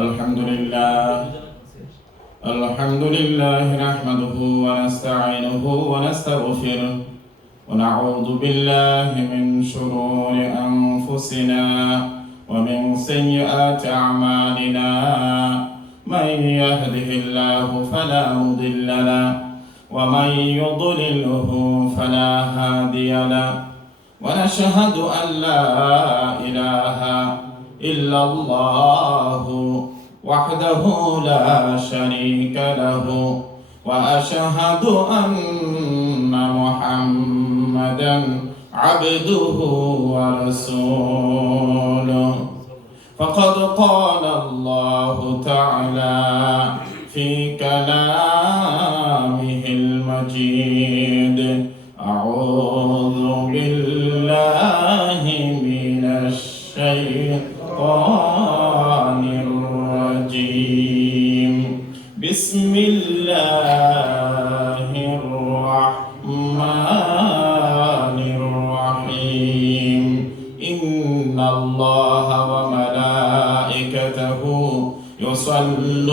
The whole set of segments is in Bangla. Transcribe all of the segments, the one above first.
الحمد لله نحمده ونستعينه ونستغفره ونعوذ بالله من شرور أنفسنا ومن سيئات أعمالنا من يهده الله فلا مضل له ومن يضلله فلا هادي له ونشهد أن لا إله إلا الله وحده لا شريك له وأشهد أن محمدا عبده ورسوله فقد قال الله تعالى في كلامه المجيد أعوذ بالله من الشيطان الرجيم بسم الله الرحمن الرحيم إن الله وملائكته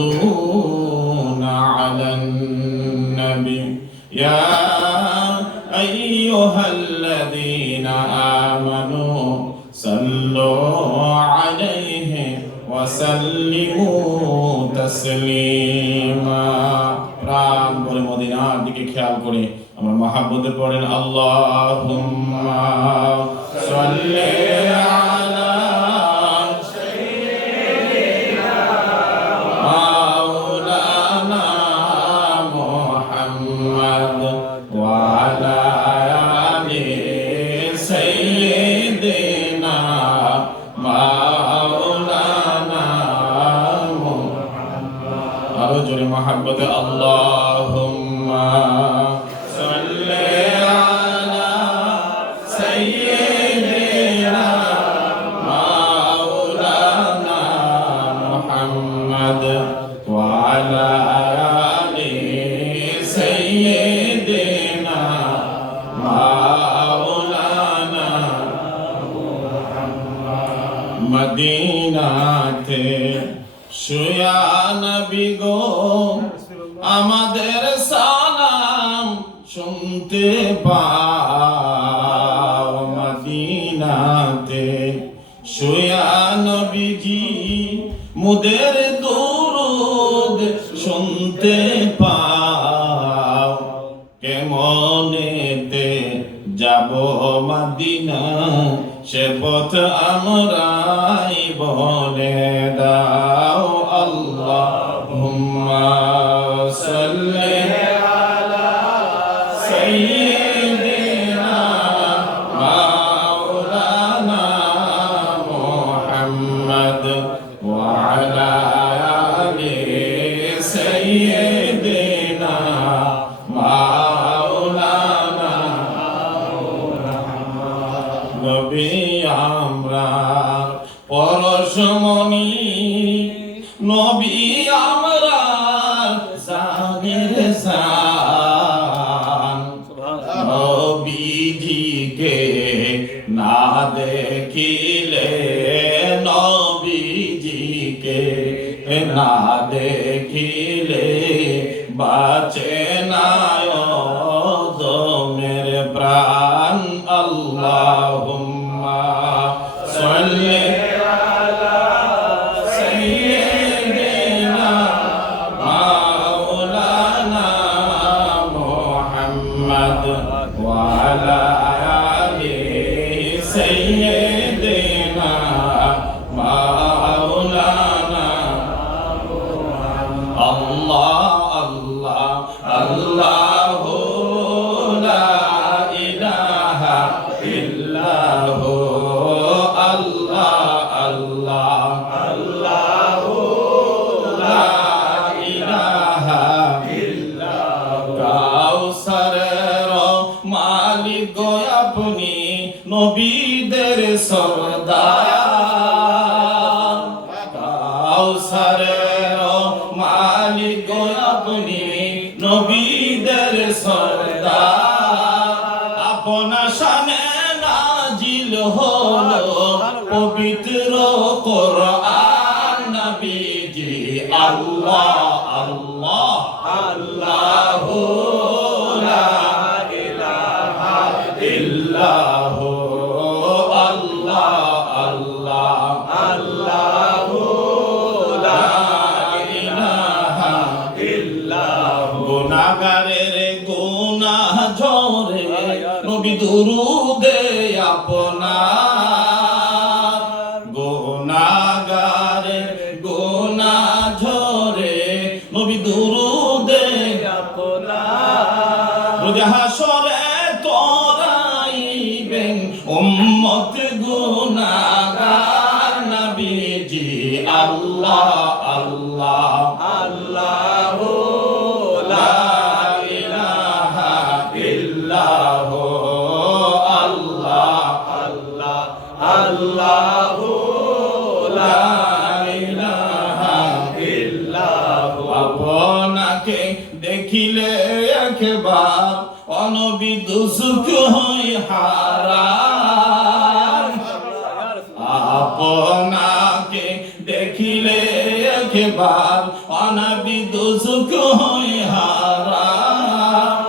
يصلون على النبي يا أيها الذين آمنوا صلوا عليه وسلموا تسليما প্রাণ করে মদিনার দিকে খেয়াল করে আমরা মহব্বতে পড়েন আল্লাহুম্মা সাল্লি আলা সাইয়্যিদিনা মাওলানা মুহাম্মদ ওয়া আলা আলি সাইয়্যিদিনা মাওলানা মুহাম্মদ আরো জোরে মহব্বতে আল্লাহুম্মা সাল্লি আলা সাইয়্যিদিনা মাওলানা মুহাম্মদ ওয়া আলা আলি সাইয়্যিদিনা মাওলানা মদিনাতে শুয়া নবী গো আমাদের সালাম শুনতে পাও মদিনাতে শুয়া নবীজি মুদের দুরুদ শুনতে পাও কেমনেতে যাব মদিনা সে পথ আমরাই বলে দাও আল্লাহুম্মা সাল্লি আলা সাইয়্যিদিনা মাওলানা মুহাম্মদ ওয়া আলা আলি সাইয়্যিদিনা মাওলানা নবী আমরা পরশমণি নবী আমরা জানের জান নবীজিকে না দেখিলে নবীজিকে না দেখিলে বাঁচে না দমের প্রাণ আল্লাহুম্মা সাল্লি আলা সাইয়্যিদিনা মাওলানা মুহাম্মদ ওয়া আলা আলি সাইয়্যিদিনা মাওলানা আল্লাহ আল্লাহ আল্লাহু লা ইলাহা ইল্লাহু আল্লাহ আল্লাহ আল্লাহু লা ইলাহা ইল্লাহু কাউসারের মালিক গো আপনি নবীদের সরদার কাউসারের মালিক গো আপনি নবীদের সরদার আপনা শানে নাজিল হলো পবিত্র কোরআন আল্লাহ আল্লাহ আল্লাহু লা ইলাহা ইল্লাহু আল্লাহ আল্লাহ আল্লাহু লা ইলাহা ইল্লাহু গুনাহগারের গুনাহ ঝরে নবী দুরুদে আপনার গুনাহগারের গুনাহ ঝরে নবী দুরুদে আপনার রোজ হাসরে তোরাইবেন উম্মত গুনাহগার নবীজি আল্লাহ আল্লাহ আল্লাহু লা ইলাহা ইল্লাহু আল্লাহ আল্লাহ আল্লাহু লা ইলাহা ইল্লাহু আপনাকে দেখিলে একবার অনবী দুসুখ হই হারাম আপনাকে দেখিলে একবার অনবী দুসুখ হই হারাম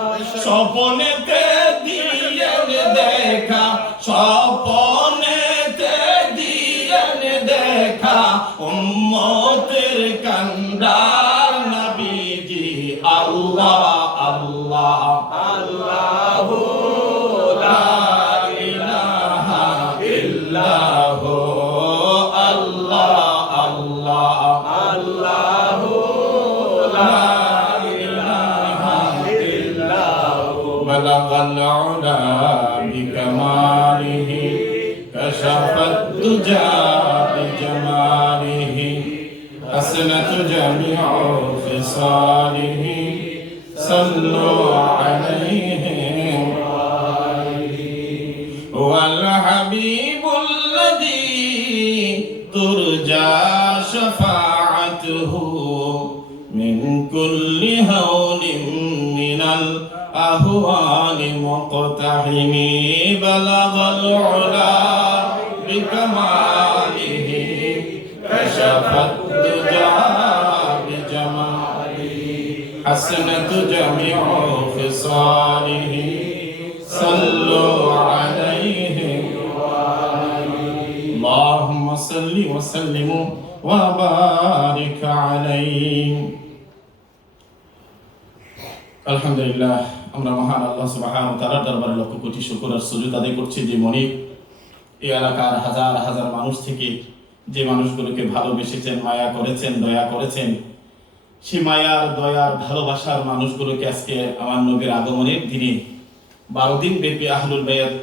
স্বপ্নেতে দিয়েন দেখা স্বপ্নেতে দিয়েন দেখা উম্মতের কান্ডার নবীজি আল্লাহ আল্লাহ আল্লাহু লা ইলাহা ইল্লাহু আল্লাহ আল্লাহ আল্লাহু লা ইলাহা ইল্লাহু বালাগাল উলা বিকামালিহি কাশাফাত দুজা বিজামালিহি حسنت جميع خصاله صلوا عليه هو الحبيب الذي ترجى شفاعته من كل هول من الأهوال مقتحم بلغ العلا بكماله كشفت الدجى بجماله حسنت جميع خصاله صلوا عليه اللهم صل وسلم وبارك عليه আলহামদুলিল্লাহ আমরা মহান আল্লাহ সুবহানাহু ওয়া তাআলার দরবারে লক্ষ কোটি শুকর আর সুজুদ আদায় করছি যে মনিব এই এলাকার হাজার হাজার মানুষ থেকে যে মানুষগুলোকে ভালোবেসেছেন মায়া করেছেন দয়া করেছেন সেই মায়ার দয়ার ভালোবাসার মানুষগুলোকে আজকে আমার নবীর আগমনের দিনে 12 দিন ব্যাপী আহলুল বায়াত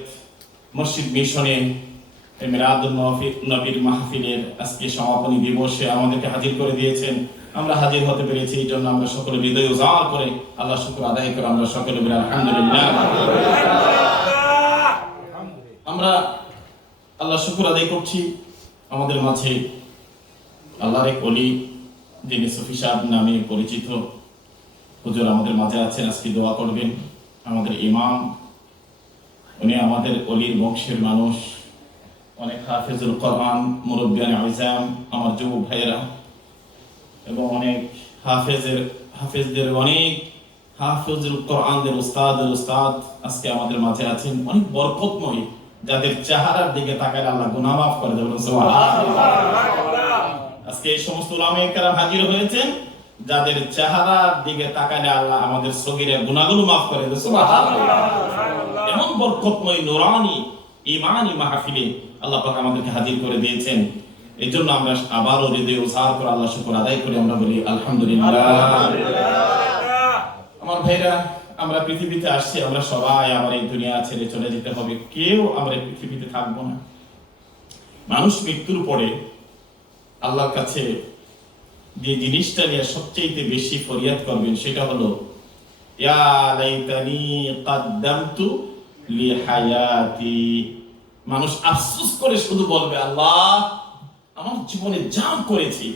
মসজিদ মিশনে মিলাদুন নবীর মাহফিলের আজকে সমাপনী দিবসে আমাদেরকে হাজির করে দিয়েছেন। আমরা হাজির হতে পেরেছি এই জন্য আমরা সকলে হৃদয় উজাড় করে আল্লাহ শুকর আদায় করে আমরা সকলে বলি আলহামদুলিল্লাহ। আমরা আল্লাহ শুকর আদায় করছি আমাদের মাঝে আল্লাহর এক ওলি যিনি সুফি সাহেব নামে পরিচিত হুজুর আমাদের মাঝে আছেন, আজকে দোয়া করবেন। আমাদের ইমাম, উনি আমাদের ওলির বংশের মানুষ, অনেক হাফেজুল কোরআন মুরব্বিয়ান আইজাম আমার যুবক ভাইয়েরা এবং অনেক হাফেজদের অনেক হাফেজুল কোরআনদের উস্তাদ আজকে আমাদের মাঝে আছেন। অনেক বরকতময়, যাদের চেহারার দিকে তাকালে আল্লাহ গুনাহ মাফ করে দেবেন সুবহানাল্লাহ। আজকে এই সমস্ত উলামায়ে কেরাম হাজির হয়েছেন যাদের চেহারার দিকে তাকালে আল্লাহ আমাদের সগীরা গুনাহগুলো মাফ করে দেবেন সুবহানাল্লাহ। এমন বরকতময় নূরানি ঈমানি মাহফিলে আল্লাহ পাক আমাদেরকে হাজির করে দিয়েছেন। এই জন্য আমরা আবারও হৃদয় উজাড় করে আল্লাহ শুকর আদায় করে আমরা বলি আলহামদুলিল্লাহ। আমার ভাইরা, আমরা পৃথিবীতে আসছি, আমরা সবাই আমার এই দুনিয়া ছেড়ে চলে যেতে হবে, কেউ আমরা এই পৃথিবীতে থাকবো না। মানুষ মৃত্যুর পরে আল্লাহর কাছে যে জিনিসটা নিয়ে সবচেয়ে বেশি ফরিয়াদ করবেন সেটা হলো ইয়া লাইতানি কদ্দামতু লিহায়াতি। মানুষ আফসোস করে শুধু বলবে আল্লাহ আমার জীবনে যা করেছি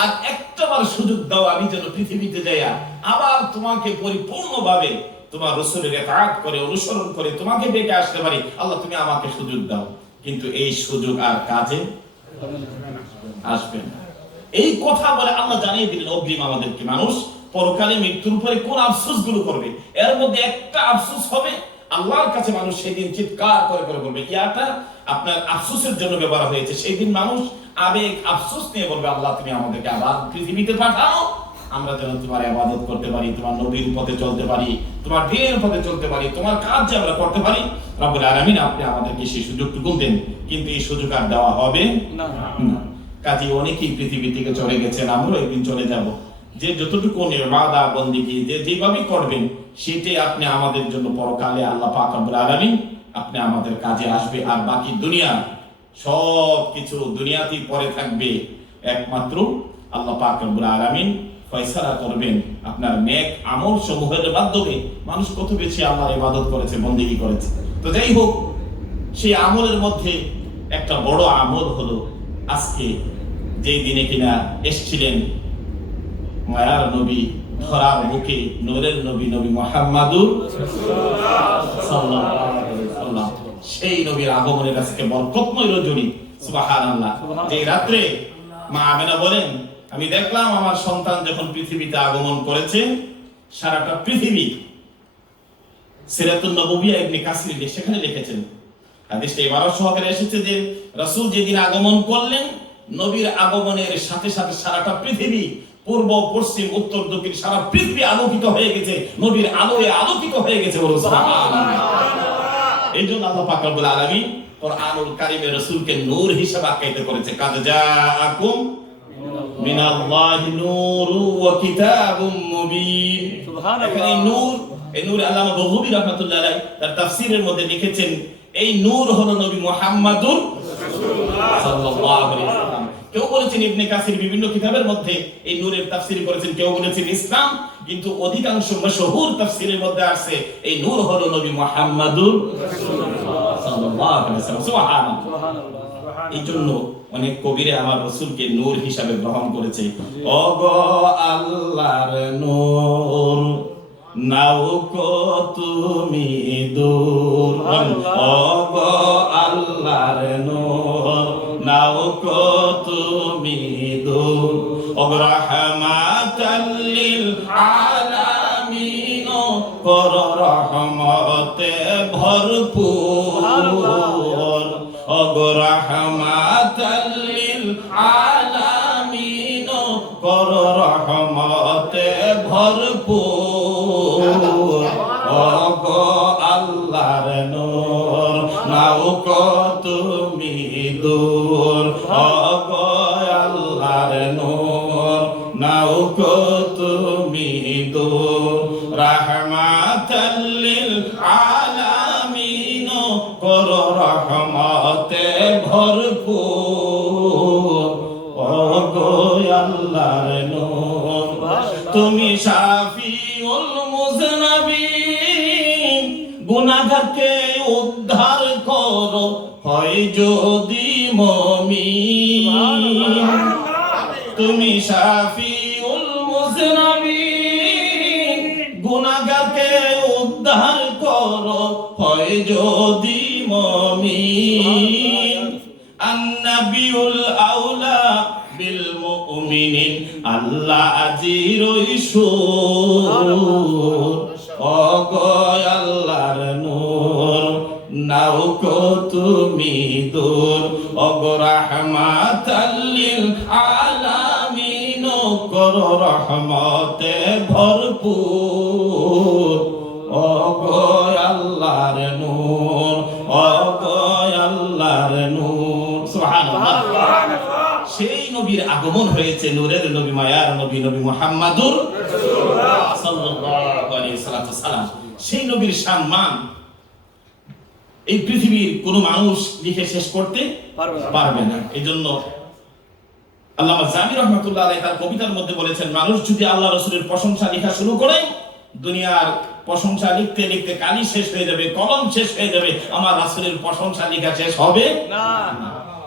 আর একটাবার সুযোগ দাও আমি যেন পৃথিবীতে যাইয়া আবার তোমাকে পরিপূর্ণভাবে তোমার রাসূলের ইতাআত করে অনুসরণ করে তোমাকে ডেকে আসতে পারি। আল্লাহ তুমি আমাকে সুযোগ দাও। কিন্তু এই সুযোগ আর কাজে আসবে না। এই কথা বলে আল্লাহ জানিয়ে দিলেন অগ্রিম আমাদেরকে, মানুষ পরকালে মৃত্যুর উপরে কোন আফসোস গুলো করবে। এর মধ্যে একটা আফসোস হবে, আল্লাহর কাছে মানুষ সেদিন চিৎকার করে করে বলবে, ইয়াটা আপনার আফসোসের জন্য ব্যবহার হয়েছে। সেই দিন মানুষ আবেগ আফসোস নিয়ে বলবে, আল্লাহ তুমি আমাদেরকে আবার পৃথিবীতে পাঠাও, আমরা যেন তোমার ইবাদত করতে পারি, তোমার নবীর পথে চলতে পারি, তোমার দ্বীনের পথে চলতে পারি, তোমার কাজ যে আমরা করতে পারি। রব্বুল আলামিন আপনি আমাদেরকে সেই সুযোগটুকু দেন, কিন্তু এই সুযোগ আর দেওয়া হবে না। কাজে অনেকেই পৃথিবী থেকে চলে গেছেন, আমরাও একদিন চলে যাব। যে যতটুকু ইবাদত বন্দেগী যে যেভাবে করবেন, সেটাই আপনি আমাদের জন্য পরকালে আল্লাহ পাক রব্বুল আলামিন আপনি আমাদের কাজে আসবে। আর বাকি দুনিয়া সব কিছু দুনিয়াতেই পরে থাকবে, একমাত্র আল্লাহ পাক রব্বুল আলামিন ফয়সালা করবেন আপনার নেক আমল সমূহের মাধ্যমে। মানুষ কত বেশি আল্লাহর ইবাদত করেছে, বন্দেগী করেছে। তো যাই হোক, সেই আমলের মধ্যে একটা বড় আমল হলো আজকে যেই দিনে কিনা এসেছিলেন মায়ার নবী, ধরার বুকে নূরের নবী, নবী মুহাম্মাদুর সাল্লাল্লাহু আলাইহি ওয়াসাল্লাম। সেই নবীর আগমনের আজকে বরকতময় রজনী, সুবহানাল্লাহ। যে রাত্রে মা আমেনা বলেন, আমি দেখলাম আমার সন্তান যখন পৃথিবীতে আগমন করেছে, সারাটা পৃথিবী সিরাতুন নবুবিয়া ইবনে কাসির সেখানে লিখেছেন, হাদিসটা ইবারত সহকারে এসেছে যে রাসূল যেদিন আগমন করলেন, নবীর আগমনের সাথে সাথে সারাটা পৃথিবী, পূর্ব পশ্চিম উত্তর দক্ষিণ সারা পৃথিবী আলোকিত হয়ে গেছে, নবীর আলোয় আলোকিত হয়ে গেছে। এইজন্য আল্লাহ পাক রব্বুল আলামিন কুরআনুল কারীমে রাসূলকে নূর হিসেবে আখ্যায়িত করেছে, কাদ জাআকুম মিনাল্লাহি নূরু ওয়া কিতাবুম মুবিন। সুবহানাল্লাহ। এই নূর, এই নূর আল্লামা বগবী রাহমাতুল্লাহ আলাইহি তার তাফসীরের মধ্যে লিখেছেন, এই নূর হলো নবী মুহাম্মাদুর রাসূলুল্লাহ সাল্লাল্লাহু আলাইহি ওয়াসাল্লাম। কেউ বলেছেন, ইবনে কাসির বিভিন্ন কিতাবের মধ্যে এই নূরের তাফসীর করেছেন, কেউ বলেছেন ইসলাম, কিন্তু অধিকাংশ মাশহুর তাফসীরের মধ্যে আছে এই নূর হলো নবী মুহাম্মাদুর রাসূলুল্লাহ সাল্লাল্লাহু আলাইহি ওয়াসাল্লাম। সুবহানাল্লাহ। এই জন্য অনেক কবিরে আমার রাসূলকে নূর হিসাবে গ্রহণ করেছে। ওগো আল্লাহর নূর, নাও কো তুমি দূর, ওগো আল্লাহর নূর, নাও কো তুমি দূর, ওগো রাহমাতাল লিল আলামিন, কর রহমতে ভরপুর, ওগো রাহমাতাল লিল আলামিন, কর রহমতে ভরপুর, ওগো আল্লাহর নূর, নাও কো তুমি দূর, ওগো আল্লাহর নূর, নাও কো তুমি দূর, রাহমাতাল লিল আলামিন, কর রহমতে ভরপুর, ওগো আল্লাহর নূর। তুমি শাফিউল মুজনাবিন, গুনাহগারকে উদ্ধার করো, হয় যদি মুমিন। তুমি শাফিউল মুজনাবিন, গুনাহগারকে উদ্ধার করো, হয় যদি মুমিন। আন-নাবিয়ুল আউলা বিল মুমিনিন, আল্লাহ আজির ঈশুর, ওগো আল্লাহর নূর, নাও কো তুমি দূর, ওগো রাহমাতাল লিল আলামিন, কর রহমতে ভরপুর, ওগো আল্লাহর নূর, ওগো আল্লাহর নূর। সুবহানাল্লাহ। সেই নবীর আগমন হয়েছে, নূরের নবী, মায়ার নবী, নবী মুহাম্মাদুর রাসূলুল্লাহ সাল্লাল্লাহু আলাইহি ওয়াসাল্লাম। সেই নবীর সম্মান এই পৃথিবীর কোনো মানুষ লিখে শেষ করতে পারবে না। এজন্য আল্লামা জামি রাহমাতুল্লাহ আলাইহি তার কবিতার মধ্যে বলেছেন, মানুষ যদি আল্লাহ রাসূলের প্রশংসা লেখা শুরু করে, দুনিয়ার প্রশংসা লিখতে লিখতে কালি শেষ হয়ে যাবে, কলম শেষ হয়ে যাবে, আমার রাসূলের প্রশংসা লেখা শেষ হবে না।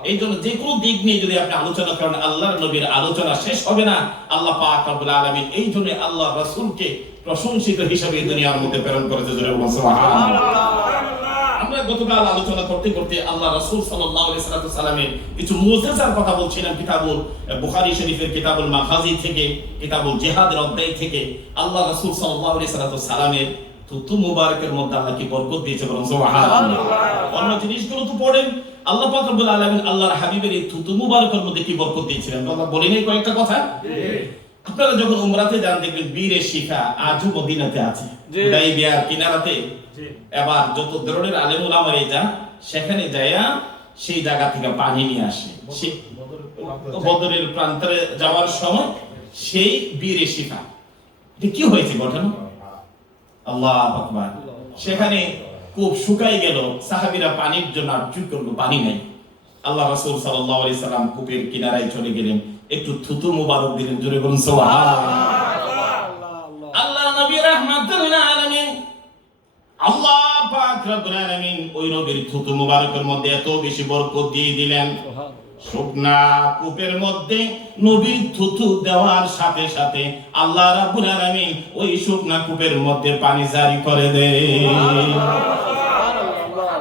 এই জন্য যে কোনো দিক নিয়ে যদি আপনি আলোচনা করেন, আল্লাহর নবীর আলোচনা শেষ হবে না। আল্লাহ পাক রব্বুল আলামিন এই জন্য আল্লাহ রাসূলকে প্রশংসিত হিসেবে দুনিয়ার মধ্যে প্রেরণ করেছে। সুবহানাল্লাহ। আমরা আমরা গতকাল আলোচনা করতে করতে আল্লাহ রাসূল সাল্লাল্লাহু আলাইহি সাল্লামের কিছু মুজিজার কথা বলছিলাম। কিতাবুল বুখারী শরীফের কিতাবুল মাগাজি থেকে, কিতাবুল জিহাদের অধ্যায় থেকে আল্লাহ রাসূল সাল্লাল্লাহু আলাইহি সাল্লামের থুতু মুবারকের মধ্যে আল্লাহ কি বরকত দিয়েছে, বলুন সুবহানাল্লাহ। অন্য জিনিসগুলো তো পড়েন, আল্লাহ পাক রব্বুল আলামিন আল্লাহর হাবিবের এই থুতু মুবারকের মধ্যে কি বরকত দিয়েছিলেন আল্লাহ বলেন এই কয়েকটা কথা। আপনারা যখন উমরাতে যান দেখবেন বীরের শিখা আজও মদিনাতে আছে, হুদাইবিয়ার কিনারাতে। এবার যত ধরনের আলেম ওলামারা যান সেখানে যায়া সেই জায়গা থেকে পানি নিয়ে আসে। বদরের প্রান্তরে যাওয়ার সময় সেই বীরের শিখা কি হয়েছে ঘটনা, আল্লাহু আকবার। সেখানে কূপ শুকাই গেল, সাহাবীরা পানির জন্য আরজু করলো, পানি নাই। আল্লাহ রাসূল সাল্লাল্লাহু আলাইহি সাল্লাম কূপের কিনারায় চলে গেলেন, একটু থুতু মুবারক দিলেন, জোরে বলুন সুবহানাল্লাহ। আল্লাহ নবী রাহমাতুল লিল আলামিন, আল্লাহ পাক রব্বুল আলামিন ওই নবীর থুতু মুবারকের মধ্যে এত বেশি বরকত দিয়ে দিলেন, শুকনা কূপের মধ্যে নবীর থুতু দেওয়ার সাথে সাথে আল্লাহ রাব্বুল আলামিন ওই শুকনা কূপের মধ্যে পানি জারি করে দেন।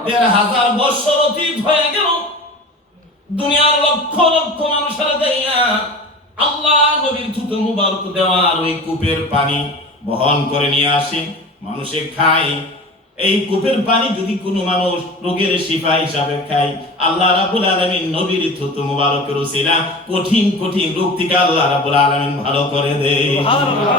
১,৫০০ বছর অতীত হয়ে গেল, দুনিয়ার লক্ষ লক্ষ মানুষেরা দেয়া আল্লাহ নবীর থুতু মুবারক দেওয়ার ওই কূপের পানি বহন করে নিয়ে আসে, মানুষে খায়। এই কূপের পানি যদি কোনো মানুষ রোগের শিফা হিসাবে খায়, আল্লাহ রাব্বুল আলামিন নবীর থুতু মুবারকের উসিলা কঠিন কঠিন রোগ থেকে আল্লাহ রাব্বুল আলামিন ভালো করে দেয়। সুবহানাল্লাহ।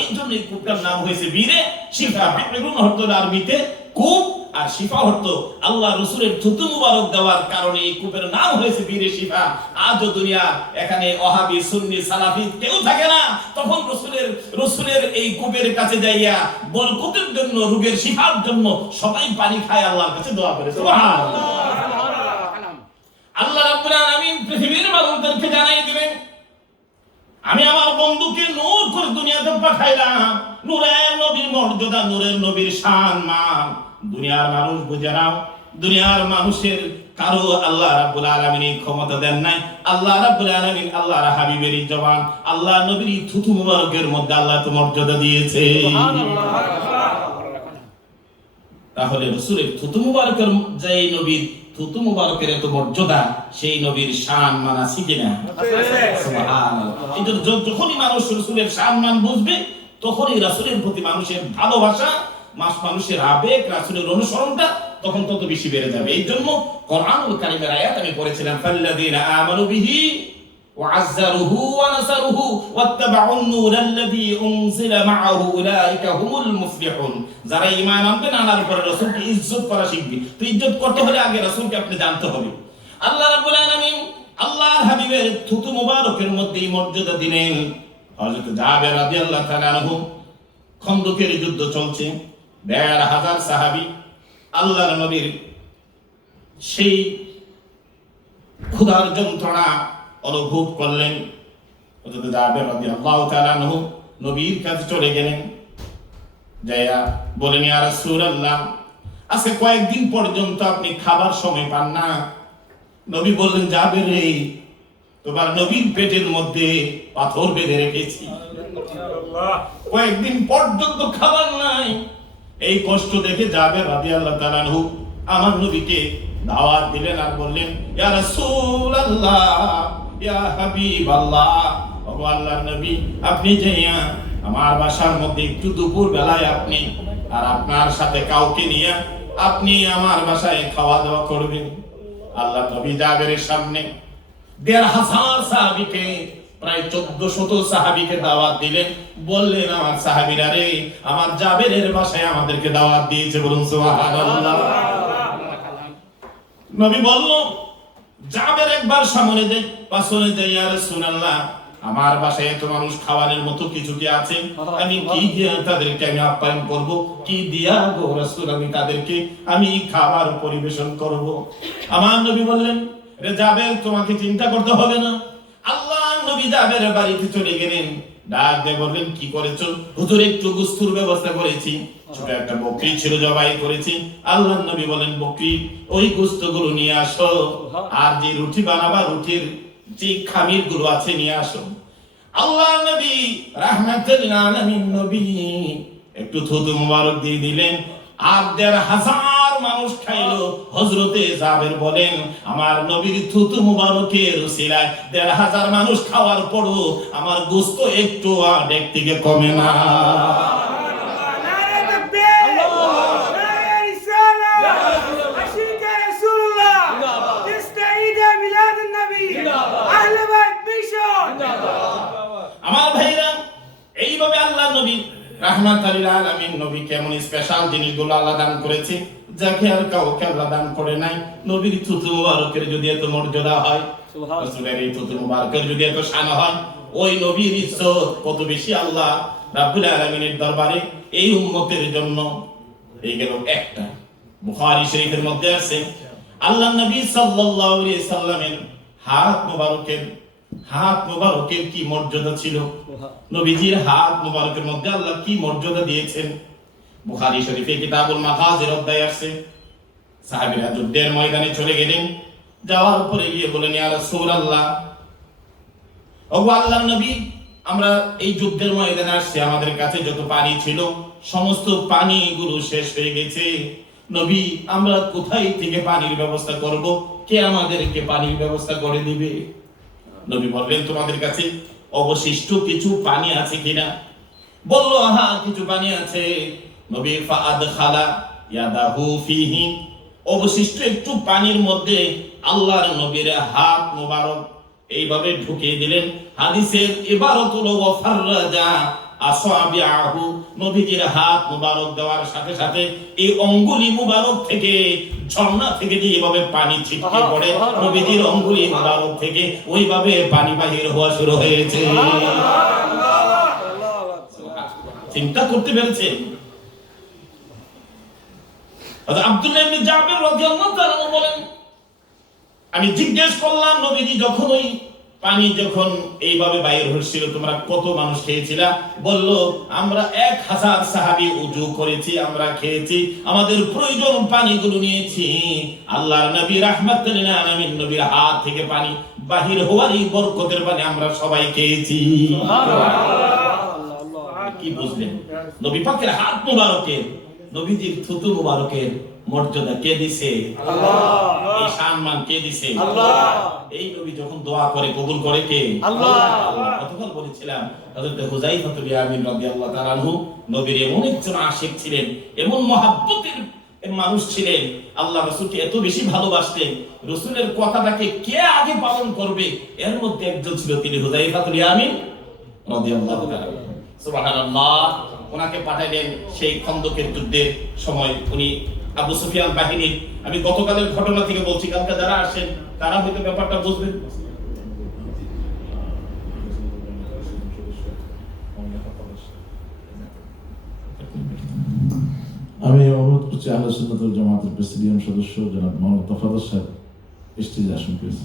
এই জন্য এই কূপটার নাম হয়েছে বীরে শিফা। বিরুন অর্থ আরবিতে কূপ, আর শিফা অর্থ আল্লাহ রাসূলের থুতু মুবারক দেওয়ার কারণে এই কূপের নাম হয়েছে বীরে শিফা। আজও দুনিয়া এখানে ওয়াহাবি সুন্নি সালাফি কেউ থাকে না, তখন রাসূলের এই কূপের কাছে যাইয়া বরকতের জন্য, রোগের শিফার জন্য সবাই পানি খায়, আল্লাহর কাছে দোয়া করে। সুবহানাল্লাহ। আল্লাহ রাব্বুল আলামিন পৃথিবীর মানুষদেরকে জানাই দিলেন, আমি আমার বন্ধুকে নূর করে দুনিয়াতে পাঠাইলাম। নূরের নবীর মর্যাদা, নূরের নবীর সম্মান দুনিয়ার মানুষ বুঝে নাও। দুনিয়ার মানুষের কারো আল্লাহ রাব্বুল আলামিন এই ক্ষমতা দেন নাই। আল্লাহ রাব্বুল আলামিন আল্লাহর হাবিবের জবান, আল্লাহ নবীর থুতু মুবারকের মধ্যে আল্লাহ তো মর্যাদা দিয়েছে। তাহলে রাসূলের থুতু মুবারকের, যে নবীর থুতু মুবারকের এত মর্যাদা, সেই নবীর শান মানা শিখে না। সুবহানাল্লাহ। এই জন্য যখনই মানুষ রাসূলের সম্মান বুঝবে, তখনই রাসূলের প্রতি মানুষের ভালোবাসা, মানুষের আবেগ, রাসূলের অনুসরণটা তখন তত বেশি বেড়ে যাবে। এই জন্য কোরআনুল কারীমের আয়াত আমি পড়েছিলাম, ফাল্লাযীনা আমানু বিহি ওয়া আযযারুহু ওয়া নাসারুহু ওয়াত্তাবাউন নূরাল্লাযী উনজিলা মাআহু উলাইকা হুমুল মুফলিহুন। যারা ঈমান আনবে, আনার পরে রাসূলকে ইজ্জত করা শিখবে। তো ইজ্জত করতে হলে আগে রাসূলকে আপনি জানতে হবে। আল্লাহ রাব্বুল আলামিন আল্লাহর হাবিবের থুতু মুবারকের মধ্যে মর্যাদা দিলেন। হযরত জাবের রাদিয়াল্লাহু তাআলা আনহু, খন্দকের যুদ্ধ চলছে, ১,৫০০ সাহাবী আল্লাহর নবীর সেই ক্ষুধার যন্ত্রণা অনুভব করলেন। হযরত জাবের রাদিয়াল্লাহু তাআলা আনহু নবীর কাছে চলে গেলেন, যায়া বলেন, ইয়া রাসূলুল্লাহ, আজকে কয়েকদিন পর্যন্ত আপনি খাবার সময় পান না। নবী বললেন, জাবের রে, তোমার নবীর পেটের মধ্যে পাথর বেঁধে রেখেছি, কয়েকদিন পর্যন্ত খাবার নাই। এই কষ্ট দেখে জাবের রাদিয়াল্লাহু তাআলা আনহু আমার নবীকে দাওয়াত দিলেন আর বললেন, ইয়া রাসূলুল্লাহ, ইয়া হাবিবাল্লাহ, ও আল্লাহর নবী, আপনি যাইয়া আমার বাসার মধ্যে একটু দুপুর বেলায় আপনি আর আপনার সাথে কাউকে নিয়ে আপনি আমার বাসায় খাওয়া দাওয়া করবেন। আল্লাহ নবী জাবেরের সামনে ১,৫০০ সাহাবীকে, প্রায় ১৪০০ সাহাবীকে দাওয়াত দিলেন। বললেন, আমার সাহাবীরা রে, আমার জাবেরের বাসায় আমাদেরকে দাওয়াত দিয়েছে, বলুন সুবহানাল্লাহ। নবী বলল, জাবের একবার সামনে যাই, পাশে যাই, ইয়া রাসূলুল্লাহ, আমার বাসায় এত মানুষ, খাওয়ানোর মতো কিছু কি আছে? আমি কি দিয়ে তাদেরকে আমি আপ্যায়ন করব? কি দিয়া গো রাসূল আমি তাদেরকে আমি খাবার পরিবেশন করব? আমার নবী বললেন, রে জাবের, তোমাকে চিন্তা করতে হবে না। আল্লাহ নবী জাবেরের বাড়িতে চলে গেলেন, ডাক দিয়ে বললেন, কি করেছো? হুজুর, একটু গোশতের ব্যবস্থা করেছি, ছোট একটা বকরি ছিল, জবাই করেছি। আল্লাহ নবী বলেন, বকরি ওই গোশতগুলো নিয়ে আসো, আর যে রুটি বানাবা, রুটির যে খামির গুলো আছে নিয়ে আসো। আল্লাহ নবী রাহমাতুল লিল আলামিন নবী একটু থুতু মুবারক দিয়ে দিলেন, আর ১,৫০০ মানুষ খাইলো। হযরতে জাবের বলেন আমার নবীর থুতু মুবারকের উসিলায় ১৫০০ মানুষ খাওয়ার পরও আমার গোশত একটু আরেক থেকে কমে না। আমার ভাইরা, এইভাবে আল্লাহ নবী রাহমাতুল লিল আলামিন নবী কেমন স্পেশাল জিনিসগুলো আল্লাহ দান করেছে, যাকে আর কাউকে আল্লাহ দান করে নাই। নবীর থুতু মুবারকের যদি এত মর্যাদা হয়, রাসূলের এই থুতু মুবারকের যদি এত শান হয়, ওই নবীর ইজ্জত কত বেশি আল্লাহ রাব্বুল আলামিনের দরবারে এই উম্মতের জন্য। এই গেল একটা। বুখারী শরীফের মধ্যে আছে আল্লাহ নবী সাল্লাল্লাহু আলাইহি সাল্লামের হাত মুবারকের কি মর্যাদা ছিল, নবীজির হাত মুবারকের মধ্যে আল্লাহ কি মর্যাদা দিয়েছেন। বুখারী শরীফে কিতাবুল মাগাজির অধ্যায় আছে, সাহাবীরা যুদ্ধের ময়দানে চলে গেলেন, যাওয়ার পরে গিয়ে বলেন ইয়া রাসূলুল্লাহ, ওগো আল্লাহর নবী, আমরা এই যুদ্ধের ময়দানে আসছি, আমাদের কাছে যত পানি ছিল সমস্ত পানিগুলো শেষ হয়ে গেছে। নবী, আমরা কোথায় থেকে পানির ব্যবস্থা করব? কে আমাদেরকে পানির ব্যবস্থা করে দিবে? নবী বললেন তোমাদের কাছে অবশিষ্ট কিছু পানি আছে কিনা? বলল হ্যাঁ, কিছু পানি আছে। নবী ফাআদখালা ইয়াদাহু ফিহি, অবশিষ্ট একটু পানির মধ্যে আল্লাহর নবীর হাত মোবারক এইভাবে ঢুকিয়ে দিলেন। হাদিসের ইবারত হলো ওয়াফাররাজা আসাবিআহু, নবীজির হাত মোবারক দেওয়ার সাথে সাথে এই অঙ্গুলি মোবারক থেকে ঝর্ণা থেকে যেভাবে পানি ছিটকে পড়ে, নবীজির অঙ্গুলি মোবারক থেকে ওইভাবে পানি বাহির হওয়া শুরু হয়েছে। চিন্তা করতে পেরেছেন? আব্দুল্লাহ ইবনে জাবের রাদিয়াল্লাহু তাআলা বলেন, আমি জিজ্ঞেস করলাম নবীজি যখন ওই পানি যখন এইভাবে বাইর হচ্ছিল তোমরা কত মানুষ খেয়েছিলা? বলল আমরা ১০০০ সাহাবী উযু করেছি, আমরা খেয়েছি, আমাদের প্রয়োজন পানিগুলো নিয়েছি। আল্লাহর নবী রাহমাতুল লিল আলামিন নবীর হাত থেকে পানি বাহির হওয়ার এই বরকতের পানি আমরা সবাই খেয়েছি। সুবহানাল্লাহ। কি বুঝলেন? নবী পাকের হাত মুবারকের, নবীজির থুতু মুবারকের মর্যাদা কে দিছে? আল্লাহ। এই সম্মান কে দিছে? আল্লাহ। এই নবী যখন দোয়া করে কবুল করে কে? আল্লাহ। গতকাল বলেছিলাম হযরত হুযায়ফাতুল ইয়ামিন রাদিয়াল্লাহু তাআলা আনহু নবীর এমন একজন আশিক ছিলেন, এমন মহব্বতের মানুষ ছিলেন, আল্লাহ রাসূলকে এত বেশি ভালোবাসতেন, রাসূলের কথাটাকে কে আগে পালন করবে এর মধ্যে একজন ছিল, তিনি হুযায়ফাতুল ইয়ামিন রাদিয়াল্লাহু তাআলা। সুবহানাল্লাহ। ওনাকে পাঠাইলেন সেই খন্দকের যুদ্ধের সময়। উনি আবু সুফিয়ান বাহিনীর, আমি গতকালের ঘটনা থেকে বলছি, কালকে যারা আসেন তারা হয়তো ব্যাপারটা বুঝবেন। আমি অনুরোধ করছি আহলে সুন্নাত ওয়াল জামাতের প্রেসিডিয়াম সদস্য জনাব মোহাম্মদ তফাজ্জল সাহেব স্টেজে আসুন প্লিজ।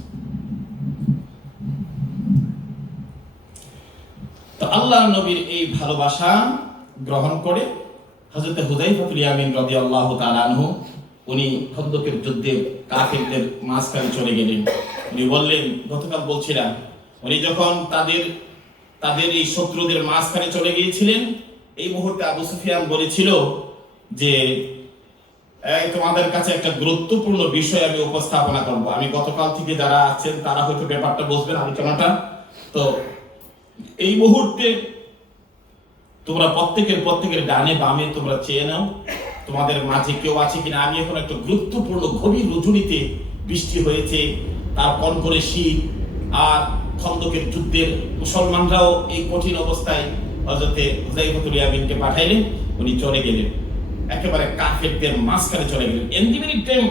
তো আল্লাহর নবীর এই ভালোবাসা গ্রহণ করে হযরত হুযায়ফাতুল ইয়ামিন রাদিয়াল্লাহু তাআলা আনহু উনি খন্দকের যুদ্ধে কাফিরদের মাঝখানে চলে গেলেন। উনি বললেন, গতকাল বলছিলাম, উনি যখন তাদের এই শত্রুদের মাঝখানে চলে গিয়েছিলেন, এই মুহূর্তে আবু সুফিয়ান বলেছিল যে তোমাদের কাছে একটা গুরুত্বপূর্ণ বিষয় আমি উপস্থাপনা করব। আমি গতকাল থেকে যারা আছেন তারা হয়তো ব্যাপারটা বুঝবেন আলোচনাটা। তো এই মুহূর্তে তোমরা প্রত্যেকের ডানে বামে তোমরা চেয়ে নাও, তোমাদের মাঝে কেউ আছে কিনা। আমি এখন একটা গুরুত্বপূর্ণ গভীর রজনীতে বৃষ্টি হয়েছে, তার কনকনে শীত, আর খন্দকের যুদ্ধের মুসলমানরাও এই কঠিন অবস্থায় হযরতে হুযায়ফাতুল ইয়ামিনকে পাঠাইলেন। উনি চলে গেলেন, একেবারে কাফেরদের মাঝখানে চলে গেলেন। এন্ডিমিনিট টাইম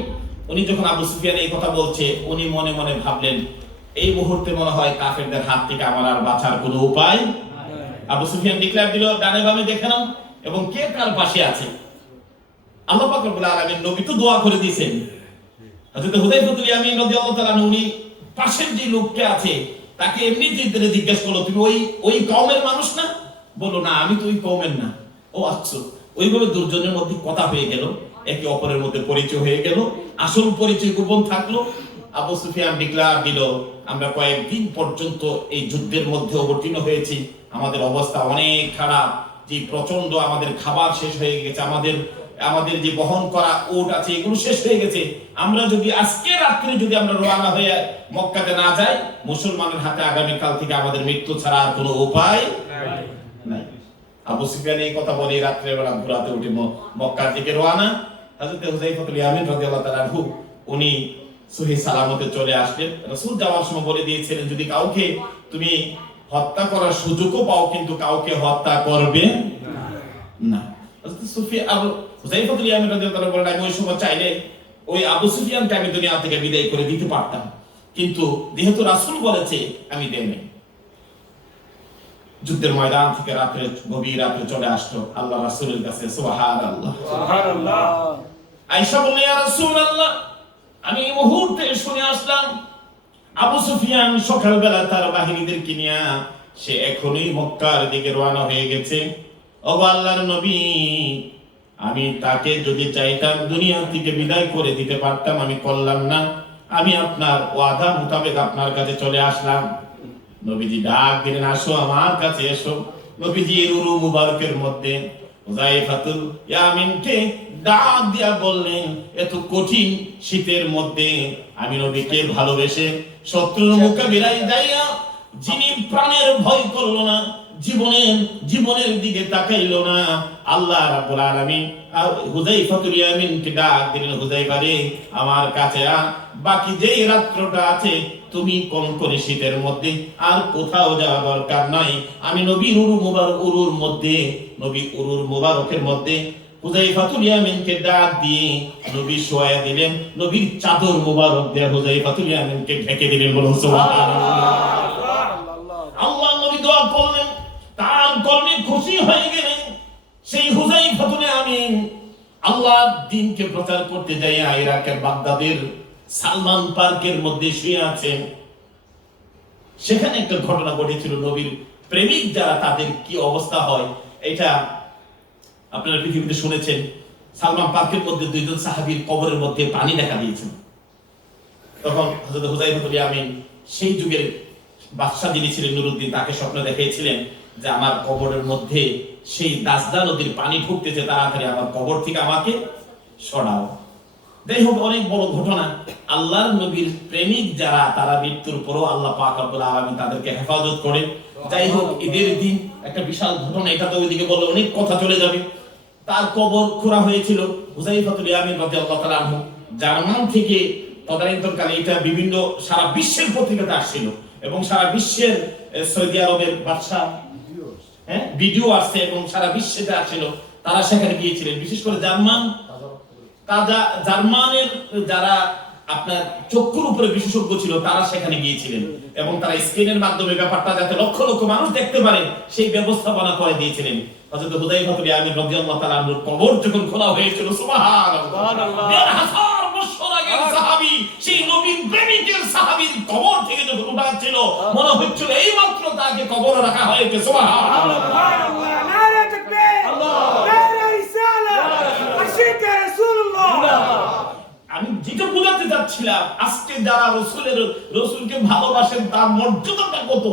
উনি যখন আবু সুফিয়ান এই কথা বলছে, উনি মনে মনে ভাবলেন এই মুহূর্তে মনে হয় কাফেরদের হাত থেকে আমার আর বাঁচার কোনো উপায়। আবু সুফিয়ান ডিক্লেয়ার দিল, ডানে বামে দেখে নাও এবং কে কার পাশে আছে। আল্লাহ পাক রব্বুল আলামিন নবী তো দোয়া করে দিয়েছেন। হযরত হুযায়ফাতুল ইয়ামিন রাদিয়াল্লাহু তাআলা উনি পাশের যে লোকটা আছে তাকে এমনি জিজ্ঞেস করলো, তুমি ওই কওমের মানুষ না? বলো না, আমি তো ওই কওমের না। ও আচ্ছা। ওইভাবে দুর্জনের মধ্যে কথা হয়ে গেল, একে অপরের মধ্যে পরিচয় হয়ে গেল, আসল পরিচয় গোপন থাকলো। আবু সুফিয়ান ডিক্লেয়ার দিল, আমরা কয়েকদিন পর্যন্ত এই যুদ্ধের মধ্যে অবতীর্ণ হয়েছি, আমাদের অবস্থা অনেক খারাপ, যে প্রচন্ড আমাদের খাবার শেষ হয়ে গেছে, আমাদের আমাদের যে বহন করা উট আছে এগুলো শেষ হয়ে গেছে, আমরা যদি আজকে রাত্রে যদি আমরা রওনা হয়ে মক্কাতে না যাই, মুসলমানের হাতে আগামীকাল থেকে আমাদের মৃত্যু ছাড়া আর কোনো উপায় নাই। আবু সুফিয়ান এই কথা বলে রাত্রের বেলা ঘোরাতে উঠে মক্কার দিকে রওনা। হযরত হুযায়ফাতুল ইয়ামিন রাদিয়াল্লাহু তাআলা আনহু উনি সহি সালামতে চলে আসলেন। রাসূল যাওয়ার সময় বলে দিয়েছিলেন, যদি কাউকে তুমি হত্যা করার সুযোগও পাও কিন্তু কাউকে হত্যা করবে না। হযরত হুযায়ফাতুল ইয়ামিন রাদিয়াল্লাহু তাআলা বলেন, আমি ওই সময় চাইলে ওই আবু সুফিয়ানকে আমি দুনিয়া থেকে বিদায় করে দিতে পারতাম, কিন্তু যেহেতু রাসূল বলেছে আমি দেইনি। যুদ্ধের ময়দান থেকে রাত্রে গভীর রাতে চলে আসলো আল্লাহ রাসূলের কাছে। সুবহানাল্লাহ সুবহানাল্লাহ। আয়েশা বললেন, ইয়া রাসূলুল্লাহ, আমি এই মুহূর্তে শুনে আসলাম আবু সুফিয়ান সকালবেলা তার বাহিনীদেরকে নিয়ে সে এখনই মক্কার দিকে রওনা হয়ে গেছে। ওগো আল্লাহর নবী, আমি তাকে যদি চাইতাম দুনিয়া থেকে বিদায় করে দিতে পারতাম, আমি করলাম না। আমি আপনার ওয়াদা মোতাবেক আপনার কাছে চলে আসলাম। নবীজি ডাক দিলেন, আসো আমার কাছে এসো। নবীজি রুরু মুবারকের মধ্যে হুযায়ফাতুল ইয়ামিনকে ডাক দিয়া বললেন, এত কঠিন শীতের মধ্যে আমি নবীকে ভালোবেসে শত্রুর মোকাবিলায় যাইয়া, যিনি প্রাণের ভয় করলো না, জীবনের দিকে তাকাইলো না, আল্লাহ রাব্বুল আলামিন হুযায়ফাতুল ইয়ামিনকে ডাক দিলেন, হুযায়ফা রে, আমার কাছে বাকি যেই রাত্রটা আছে তুমি কোন করে শীতের মধ্যে আর কোথাও যাওয়া দরকার নাই। আমি নবীর উরুর মুবারকের মধ্যে হুযায়ফাতুল ইয়ামিনকে ডাক দিয়ে নবী শোয়া দিলেন। নবীর চাদর মুবারক দিয়ে হুযায়ফাতুল ইয়ামিনকে ঢেকে দিলেন। বলুন সুবহানাল্লাহ। আল্লাহ নবী দোয়া করলেন, তার কর্মে খুশি হয়ে গেলেন। সেই হুযায়ফাতুল ইয়ামিন আল্লাহর দ্বীনকে প্রচার করতে যাইয়া ইরাকের বাগদাদের সালমান পার্কের মধ্যে শুয়ে আছেন। সেখানে একটা ঘটনা ঘটেছিল, নবীর প্রেমিক যারা তাদের কি অবস্থা হয় এটা আপনারা পৃথিবীতে শুনেছেন। সালমান পার্কের মধ্যে দুইজন সাহাবীর কবরের মধ্যে পানি দেখা দিয়েছেন। তখন হযরত হুযায়ফাতুল ইয়ামিন সেই যুগের বাদশা যিনি ছিলেন নুরুদ্দিন, তাকে স্বপ্ন দেখিয়েছিলেন যে আমার কবরের মধ্যে সেই দাজদা নদীর পানি ঢুকতেছে, তাড়াতাড়ি আমার কবর থেকে আমাকে সরাও। যাই হোক, অনেক বড় ঘটনা। আল্লাহর নবীর প্রেমিক যারা তারা মৃত্যুর পরও আল্লাহ পাক রব্বুল আলামিন তাদেরকে হেফাজত করে। যাই হোক, ঈদের দিন একটা বিশাল ঘটনা, এটা তো ওইদিকে বললে অনেক কথা চলে যাবে। তার কবর খোঁড়া হয়েছিল। হুযায়ফাতুল ইয়ামিন রাদিয়াল্লাহু তাআলা আনহু জার্মান থেকে তদানীন্তনকালে এটা বিভিন্ন সারা বিশ্বের পত্রিকাতে আসছিল এবং সারা বিশ্বের সৌদি আরবের বাদশা ভিডিও আসছে এবং সারা বিশ্বে আসছিল। তারা সেখানে গিয়েছিলেন, বিশেষ করে জার্মানের যারা আপনার চক্ষুর উপরে বিশেষজ্ঞ ছিল তারা সেখানে গিয়েছিলেন এবং তারা স্ক্রিনের মাধ্যমে ব্যাপারটা যাতে লক্ষ লক্ষ মানুষ দেখতে পারে সেই ব্যবস্থাপনা করে দিয়েছিলেন। হযরত হুযায়ফাতুল ইয়ামিন রাদিয়াল্লাহু তাআলা আনহুর কবর যখন খোলা হয়েছিল, সুবহানাল্লাহ, ১৫০০ বছর আগের সাহাবী, সেই নবীর প্রেমিকের সাহাবীর কবর থেকে যখন উঠাচ্ছিল, মনে হচ্ছিল এই মাত্র তাকে কবরে রাখা হয়েছে। সুবহানাল্লাহ, নারে তাকবীর, নারে রিসালাত, আশিক রাসূলুল্লাহ। আমি যেটা বোঝাতে চাচ্ছিলাম, আজকে যারা রসুলকে ভালোবাসেন তার মর্যাদাটা কত,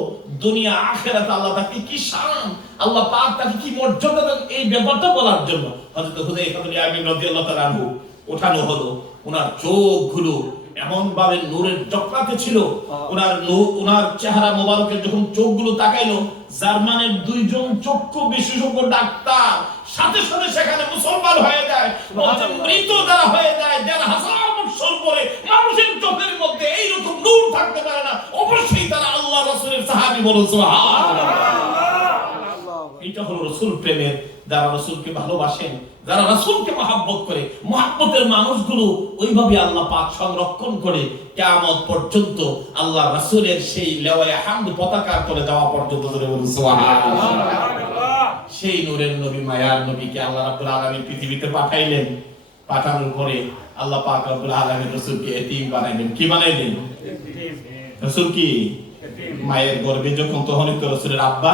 দুনিয়া আখিরাতে আল্লাহ তাকে কি শান, আল্লাহ পাক তাকে কি মর্যাদা দেন, এই ব্যাপারটা বলার জন্য হযরত হুযায়ফাতুল ইয়ামিন রাদিয়াল্লাহু তাআলা আনহু ওঠানো হলো। ওনার চোখগুলো এমন ভাবে নূরের জকরাতে ছিল, ওনার চেহারা মোবারকের যখন চোখগুলো তাকাইলো, জার্মানের দুইজন চক্ষু বিশেষজ্ঞ ডাক্তার সাথে সাথে সেখানে মুসলমান হয়ে যায়। মৃত যারা হয়ে যায়, যারা হাজার বছর পরে মানুষের চোখের মধ্যে এইরকম নূর থাকতে পারে না, অবশ্যই তারা আল্লাহ রাসূলের সাহাবী। বলুন সুবহানাল্লাহ। এটা হলো রাসূল প্রেমের, যারা রাসূলকে ভালোবাসেন, যারা রাসূলকে মহব্বত করে, মহব্বতের মানুষগুলো ওইভাবে আল্লাহ পাক সংরক্ষণ করে কিয়ামত পর্যন্ত আল্লাহ রাসূলের সেই লেওয়ায়ে হামদ পতাকার তলে যাওয়া পর্যন্ত। বলুন সুবহানাল্লাহ। সেই নূরের নবী, মায়ার নবীকে আল্লাহ রাব্বুল আলামিন পৃথিবীতে পাঠাইলেন। পাঠানোর পরে আল্লাহ পাক রাব্বুল আলামিন রাসূলকে এতিম বানাইলেন। কি বানাইলেন? রাসূল কি মায়ের গর্ভে যখন, তখনই তো রাসূলের আব্বা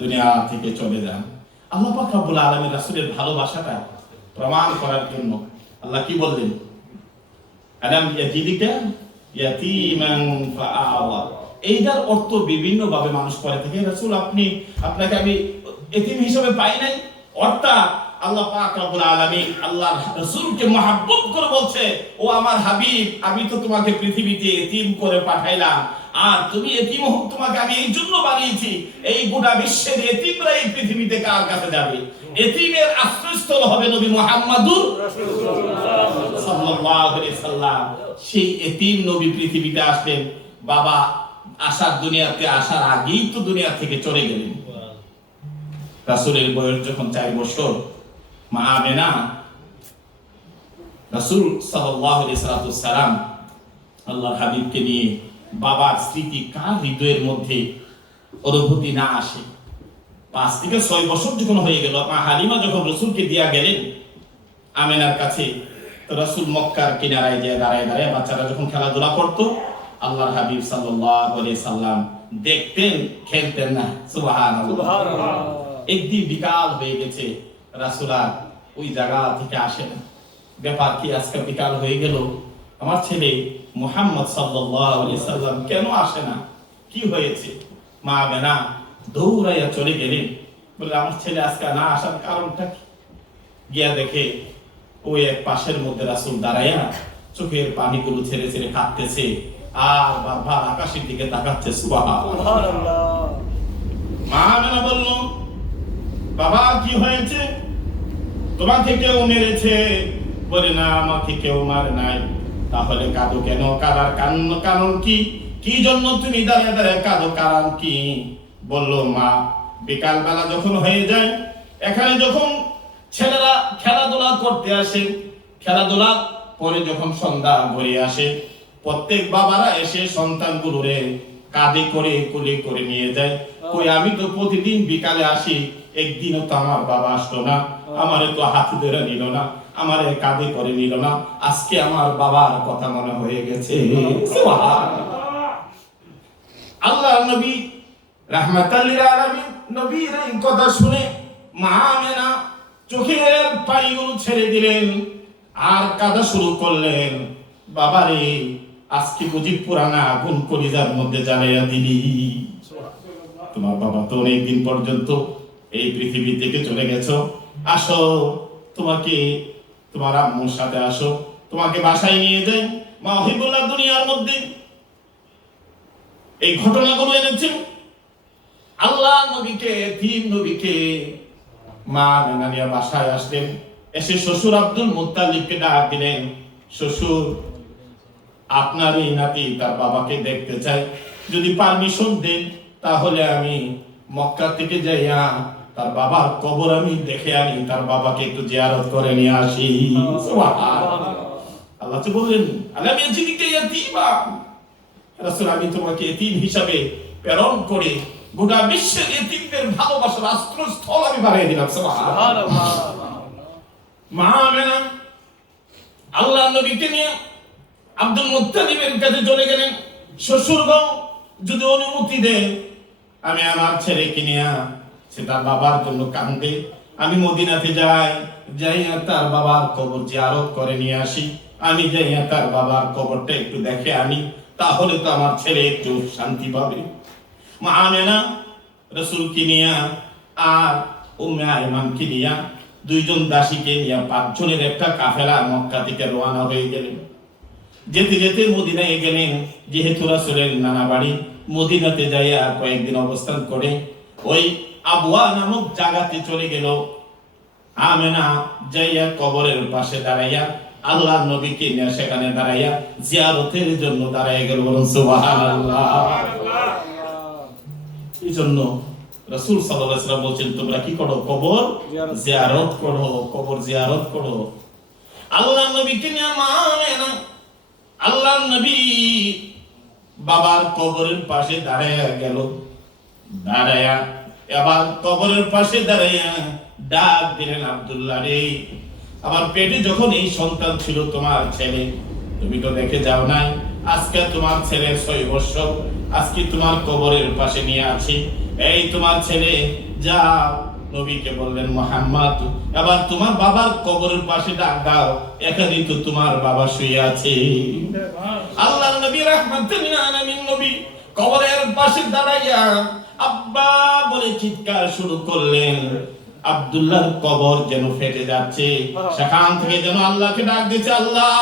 দুনিয়া থেকে চলে যান। আল্লাহ পাক রব্বুল আলামিন রাসূলের ভালোবাসাটা প্রমাণ করার জন্য আল্লাহ কি বললেন? আলাম ইয়াজিদিকা ইয়াতীমান ফাআওয়া। এইটার অর্থ বিভিন্ন ভাবে মানুষ করে থাকে, রাসূল আপনাকে আমি এতিম হিসেবে পাই নাই, অর্থাৎ আল্লাহ পাক রব্বুল আলামিন আল্লাহর রাসূলকে মহব্বত করে বলছে, ও আমার হাবিব, আমি তো তোমাকে পৃথিবীতে এতিম করে পাঠাইলাম, আর তুমি এতিম হোক, তোমাকে আমি এই জন্য বানিয়েছি, এই গোটা বিশ্বের এতিমরা এই পৃথিবীতে কার কাছে যাবে? এতিমের আশ্রয়স্থল হবে নবী মুহাম্মদুর সাল্লাল্লাহু আলাইহি সাল্লাম। সেই এতিম নবী পৃথিবীতে আসলেন। বাবা দুনিয়াতে আসার আগেই তো দুনিয়া থেকে চলে গেলেন। রাসূলের বয়স যখন 4 বছর, মা আমেনা রাসূল সাল্লাল্লাহু আলাইহি সাল্লাম আল্লাহর হাবিবকে নিয়ে, বাবার স্মৃতি কার হৃদয়ের মধ্যে অনুভূতি না আসে? 5 থেকে 6 বছর যখন হয়ে গেল, মা হালিমা যখন রাসূলকে দিয়া গেলেন আমেনার কাছে, তো রাসূল মক্কার কিনারায় যে দাঁড়ায় দাঁড়ায় বাচ্চারা যখন খেলাধুলা করতো, আল্লাহর হাবিব সাল্লাল্লাহু আলাইহি সাল্লাম দেখতেন, খেলতেন না। সুবহানাল্লাহ। একদিন বিকাল হয়ে গেছে, রাসূল আর ওই জায়গা থেকে আসেন। ব্যাপার কি, আজকে বিকাল হয়ে গেল, আমার ছেলে মুহাম্মদ সাল্লাল্লাহু আলাইহি সাল্লাম কেন আসে না? কি হয়েছে? মা আমেনা দৌড়াইয়া চলে গেলেন, বলে আমার ছেলে আজকে না আসার কারণটা কি? গিয়া দেখে ওই এক পাশের মধ্যে রাসূল দাঁড়াইয়া চোখের পানিগুলো ছেড়ে ছেড়ে কাঁদতেছে, আর বারবার আকাশের দিকে তাকাচ্ছে। সুবহানাল্লাহ। মা আমেনা বলল, বাবা কি হয়েছে? তোমাকে কেউ মেরেছে? বলে না, আমাকে কেউ মারে নাই। তাহলে কাঁদো কেন? কাঁদার কারণ কি? কি জন্য তুমি দাঁড়িয়ে দাঁড়িয়ে কাঁদো? কারণ কি? বলল, মা বিকাল বেলা যখন হয়ে যায়, এখানে যখন ছেলেরা খেলাধুলা করতে আসে, খেলাধুলা পরে যখন সন্ধ্যা ঘুরে আসে, প্রত্যেক বাবারা এসে সন্তানগুলোরে কাঁধে করে কোলে করে নিয়ে যায়। কই, আমি তো প্রতিদিন বিকালে আসি, একদিনও তো আমার বাবা আসলো না, আমারে তো হাত ধরে নিল না, আমারে কাঁধে করে নিল না, আজকে আমার বাবার কথা মনে হয়ে গেছে। আল্লাহর নবী রাহমাতাল লিল আলামিন নবীর এই কথা শুনে মা আমেনা চোখের পানিগুলো ছেড়ে দিলেন আর কাঁদা শুরু করলেন। বাবারে, আজকে বুঝি পুরানা আগুন কলিজার মধ্যে জ্বালাইয়া দিলি। তোমার বাবা তো অনেকদিন পর্যন্ত এই পৃথিবী থেকে চলে গেছো, আসো, তোমাকে তোমার আম্মুর সাথে আসো, তোমাকে বাসায় নিয়ে যাই। মা হিবুল্লাহ দুনিয়ার মধ্যে এই ঘটনাগুলো এনেছেন। আল্লাহ নবীকে, তিন নবীকে মা মেনানিয়া বাসায় আসলেন। এসে শ্বশুর আব্দুল মুত্তালিবকে ডাক দিলেন, শ্বশুর, আপনার এই নাতি তার বাবাকে দেখতে চাই, যদি পারমিশন দেন তাহলে আমি মক্কা থেকে যাইয়া তার বাবার কবর আমি দেখে আনি, তার বাবাকে একটু জিয়ারত করে নিয়ে আসি। আল্লাহ তো বললেন, আলাম ইয়াজিদিকা ইয়াতীমা, রাসূল আমি তোমাকে এতিম হিসাবে প্রেরণ করে গোটা বিশ্বের এতিমদের ভালোবাসার আশ্রয়স্থল আমি বানিয়ে দিলাম। সুবহানাল্লাহ। মা আমেনা আল্লাহর নবীকে নিয়ে আব্দুল মুত্তালিবের কাছে চলে গেলেন। শ্বশুরগণ যদি অনুমতি দেন, আমি আমার ছেলেকে নিয়ে, সে তার বাবার জন্য কাঁদে, আমি মদিনাতে যাই, যাইয়া তার বাবার কবর জিয়ারত করে নিয়ে আসি, আমি যাইয়া তার বাবার কবরটা একটু দেখে আনি, তাহলে তো আমার ছেলে একটু শান্তি পাবে। মা আমেনা রাসূলকে নিয়ে আর উম্মে আইমানকে নিয়ে, দুইজন দাসীকে নিয়ে 5 জনের একটা কাফেলা মক্কা থেকে রওনা হয়ে গেলেন। যেতে যেতে মদিনায় গেলেন, যেহেতু রাসূলের নানা বাড়ি মদিনাতে যাইয়া কয়েকদিন অবস্থান করে ওই আবওয়া নামক জায়গাতে চলে গেল। আমেনা যাইয়া কবরের পাশে দাঁড়াইয়া আল্লাহর নবীকে নিয়ে সেখানে দাঁড়াইয়া জিয়ারতের জন্য দাঁড়াইয়া গেল। বলুন সুবহানাল্লাহ। এই জন্য রাসূল সাল্লাল্লাহু আলাইহি ওয়াসাল্লাম বলেন, তোমরা কি করো? কবর জিয়ারত করো, কবর জিয়ারত করো। আল্লাহর নবীকে নিয়ে মা আমেনা আল্লাহর নবী বাবার কবরের পাশে দাঁড়াইয়া গেল। দাঁড়াইয়া এবার কবরের পাশে দাঁড়াইয়া ডাক দিলেন, আব্দুল্লাহ রে, আমার পেটে যখন এই সন্তান ছিল তোমার ছেলে, তুমি তো দেখে যাও নাই, আজকে তোমার ছেলে 6 বছর, আজকে তোমার কবরের পাশে নিয়ে আছি, এই তোমার ছেলে, যা। নবীকে বললেন, মুহাম্মদ, এবার তোমার বাবার কবরের পাশে ডাক দাও, এখানেই তো তোমার বাবা শুয়ে আছে। আল্লাহর নবী রাহমাতুল লিল আলামিন নবী কবরের পাশে দাঁড়াইয়া আব্বা বলে চিৎকার শুরু করলেন। আব্দুল্লাহর কবর যেন ফেটে যাচ্ছে, সেখান থেকে যেন আল্লাহকে ডাক দিচ্ছে, আল্লাহ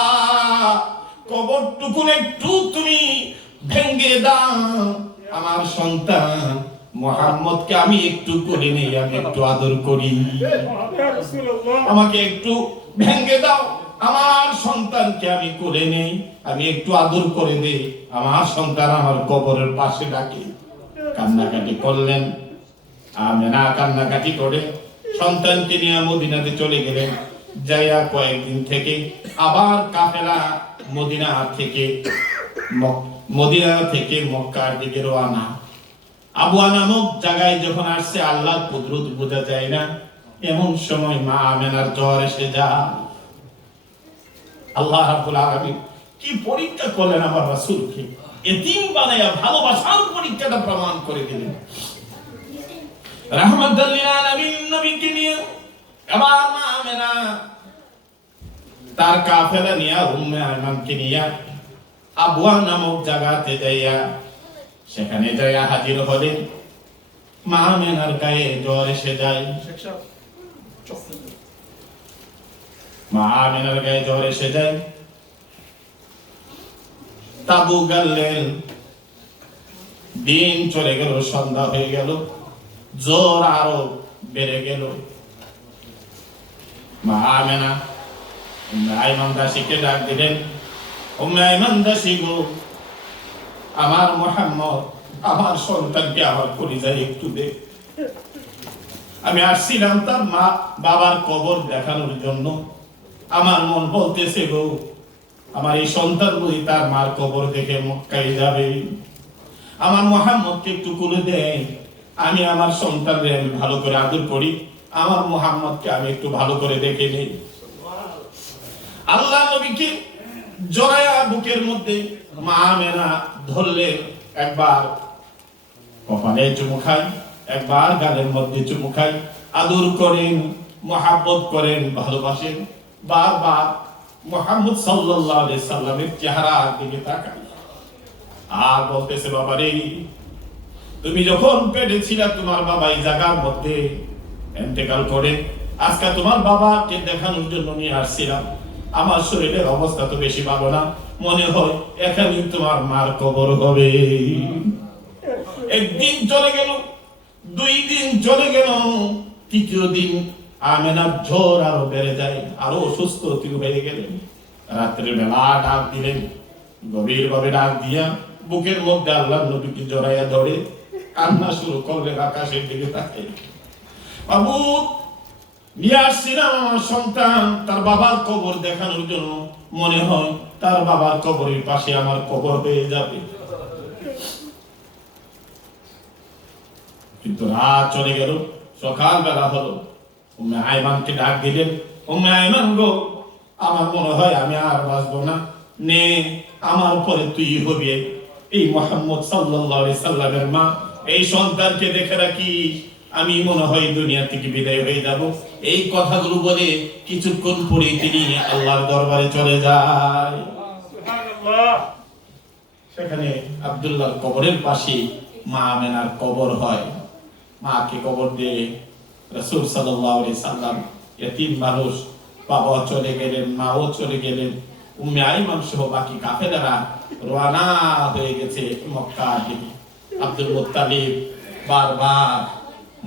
কবরটুকু একটু তুমি ভেঙে দাও, আমার সন্তান মুহাম্মদকে আমি একটু করে নেই, আমি একটু আদর করি, আমাকে একটু ভেঙে দাও, আমার সন্তানকে আমি করে নেই, আমি একটু আদর করে দেই, আমার সন্তান আমার কবরের পাশে ডাকে। কান্নাকাটি করলেন, আমেনা কান্নাকাটি করে সন্তানকে নিয়ে মদিনাতে চলে গেলেন। যাইয়া কয়েকদিন থেকে আবার কাফেলা মদিনা থেকে মক্কার দিকে রওনা। আবুয়া নামক জায়গায় যখন আসছে, আল্লাহর কুদরত বোঝা যায় না, এমন সময় মা আমেনার জ্বর এসে যায়। আল্লাহ রাব্বুল আলামিন কি পরীক্ষা করলেন আমার রাসূলকে, এতিম বানায়া ভালোবাসার পরীক্ষাটা প্রমাণ করে দিলেন। রাহমাতুল লিল আলামিন নবীকে নিয়ে আবার মা আমেনা তার কাফেলা নিয়ে উম্মে আয়মানকে নিয়ে আবওয়া নামক জায়গাতে যাইয়া, সেখানে যাইয়া হাজির হলেন। মা আমেনার গায়ে জ্বর এসে যায়, মা আমেনার গায়ে জ্বর এসে যায়। তাবু গাললেন, দিন চলে গেল, সন্ধ্যা হয়ে গেল, জ্বর আরো বেড়ে গেল। মা আমেনা উম্মে আয়মান দাসীকে ডাক দিলেন, উম্মে আয়মান দাসী গো, আমার মুহাম্মদ, আমার সন্তানকে আমার পরিচয় একটু দে। আমি আসছিলাম তার মা বাবার কবর দেখানোর জন্য, আমার মন বলতেছে গো, আমার এই সন্তান বই তার মার কবর দেখে মক্কায় যাবে, আমার মুহাম্মদকে একটু কোলে দেয়, আমি আমার সন্তানকে আমি ভালো করে আদর করি, আমার মুহাম্মদকে আমি একটু ভালো করে দেখে নেই। আল্লাহ নবীকে জড়ায়া বুকের মধ্যে মা আমেনা ধরলেন, একবার কপালে চুমু খায়, একবার গালের মধ্যে চুমু খায়, আদর করেন, মহাব্বত করেন, ভালোবাসেন। বারবার মুহাম্মদ সাল্লাল্লাহু আলাইহি সাল্লামের চেহারার দিকে তাকায় আর বলতেছে, বাবা রে, তুমি যখন পেটে ছিলা তোমার বাবা এই জায়গার মধ্যে ইন্তেকাল করে, আজকে তোমার বাবাকে দেখানোর জন্য নিয়ে আসছিলাম, আমার শরীরের অবস্থা তো বেশি ভালো না, মনে হয় এখানেই তোমার মার কবর হবে। একদিন চলে গেল, 2 দিন চলে গেল, 3য় দিন আমেনার জ্বর আরো বেড়ে যায়, আরো অসুস্থ হয়ে গেলেন। রাত্রে বেলা ডাক দিলেন, গভীর ভাবে ডাক দিয়া বুকের মধ্যে আল্লাহ নবীকে জড়াইয়া ধরে কান্না শুরু করলেন, আকাশের দিকে তাকিয়ে, বাবু নিয়ে আসছিলাম আমার সন্তান তার বাবার কবর দেখানোর জন্য, মনে হয় তার বাবার কবরের পাশে আমার কবর হয়ে যাবে। কিন্তু রাত চলে গেল, সকাল বেলা হলো, উম্মে আয়মানকে ডাক দিলেন, উম্মে আয়মান গো, আমার মনে হয় আমি আর বাঁচবো না, নে আমার পরে তুই হবি এই মুহাম্মদ সাল্লাল্লাহু আলাইহি সাল্লামের মা, এই সন্তানকে দেখে রাখিস, আমি মনে হয় দুনিয়া থেকে বিদায় হয়ে যাব। এই কথাগুলো বলে কিছুক্ষণ পরে তিনি আল্লাহর দরবারে চলে যায়। সুবহানাল্লাহ। সেখানে আব্দুল্লাহর কবরের পাশে মা আমেনার কবর হয়। মাকে কবর দিয়ে রাসূল সাল্লাল্লাহু আলাইহি সাল্লাম, এতিম মানুষ, বাবা চলে গেলেন, মাও চলে গেলেন, উম্মে আইমান সহ বাকি কাফেলারা রওনা হয়ে গেছে মক্কার দিকে। আব্দুল মুত্তালিব বারবার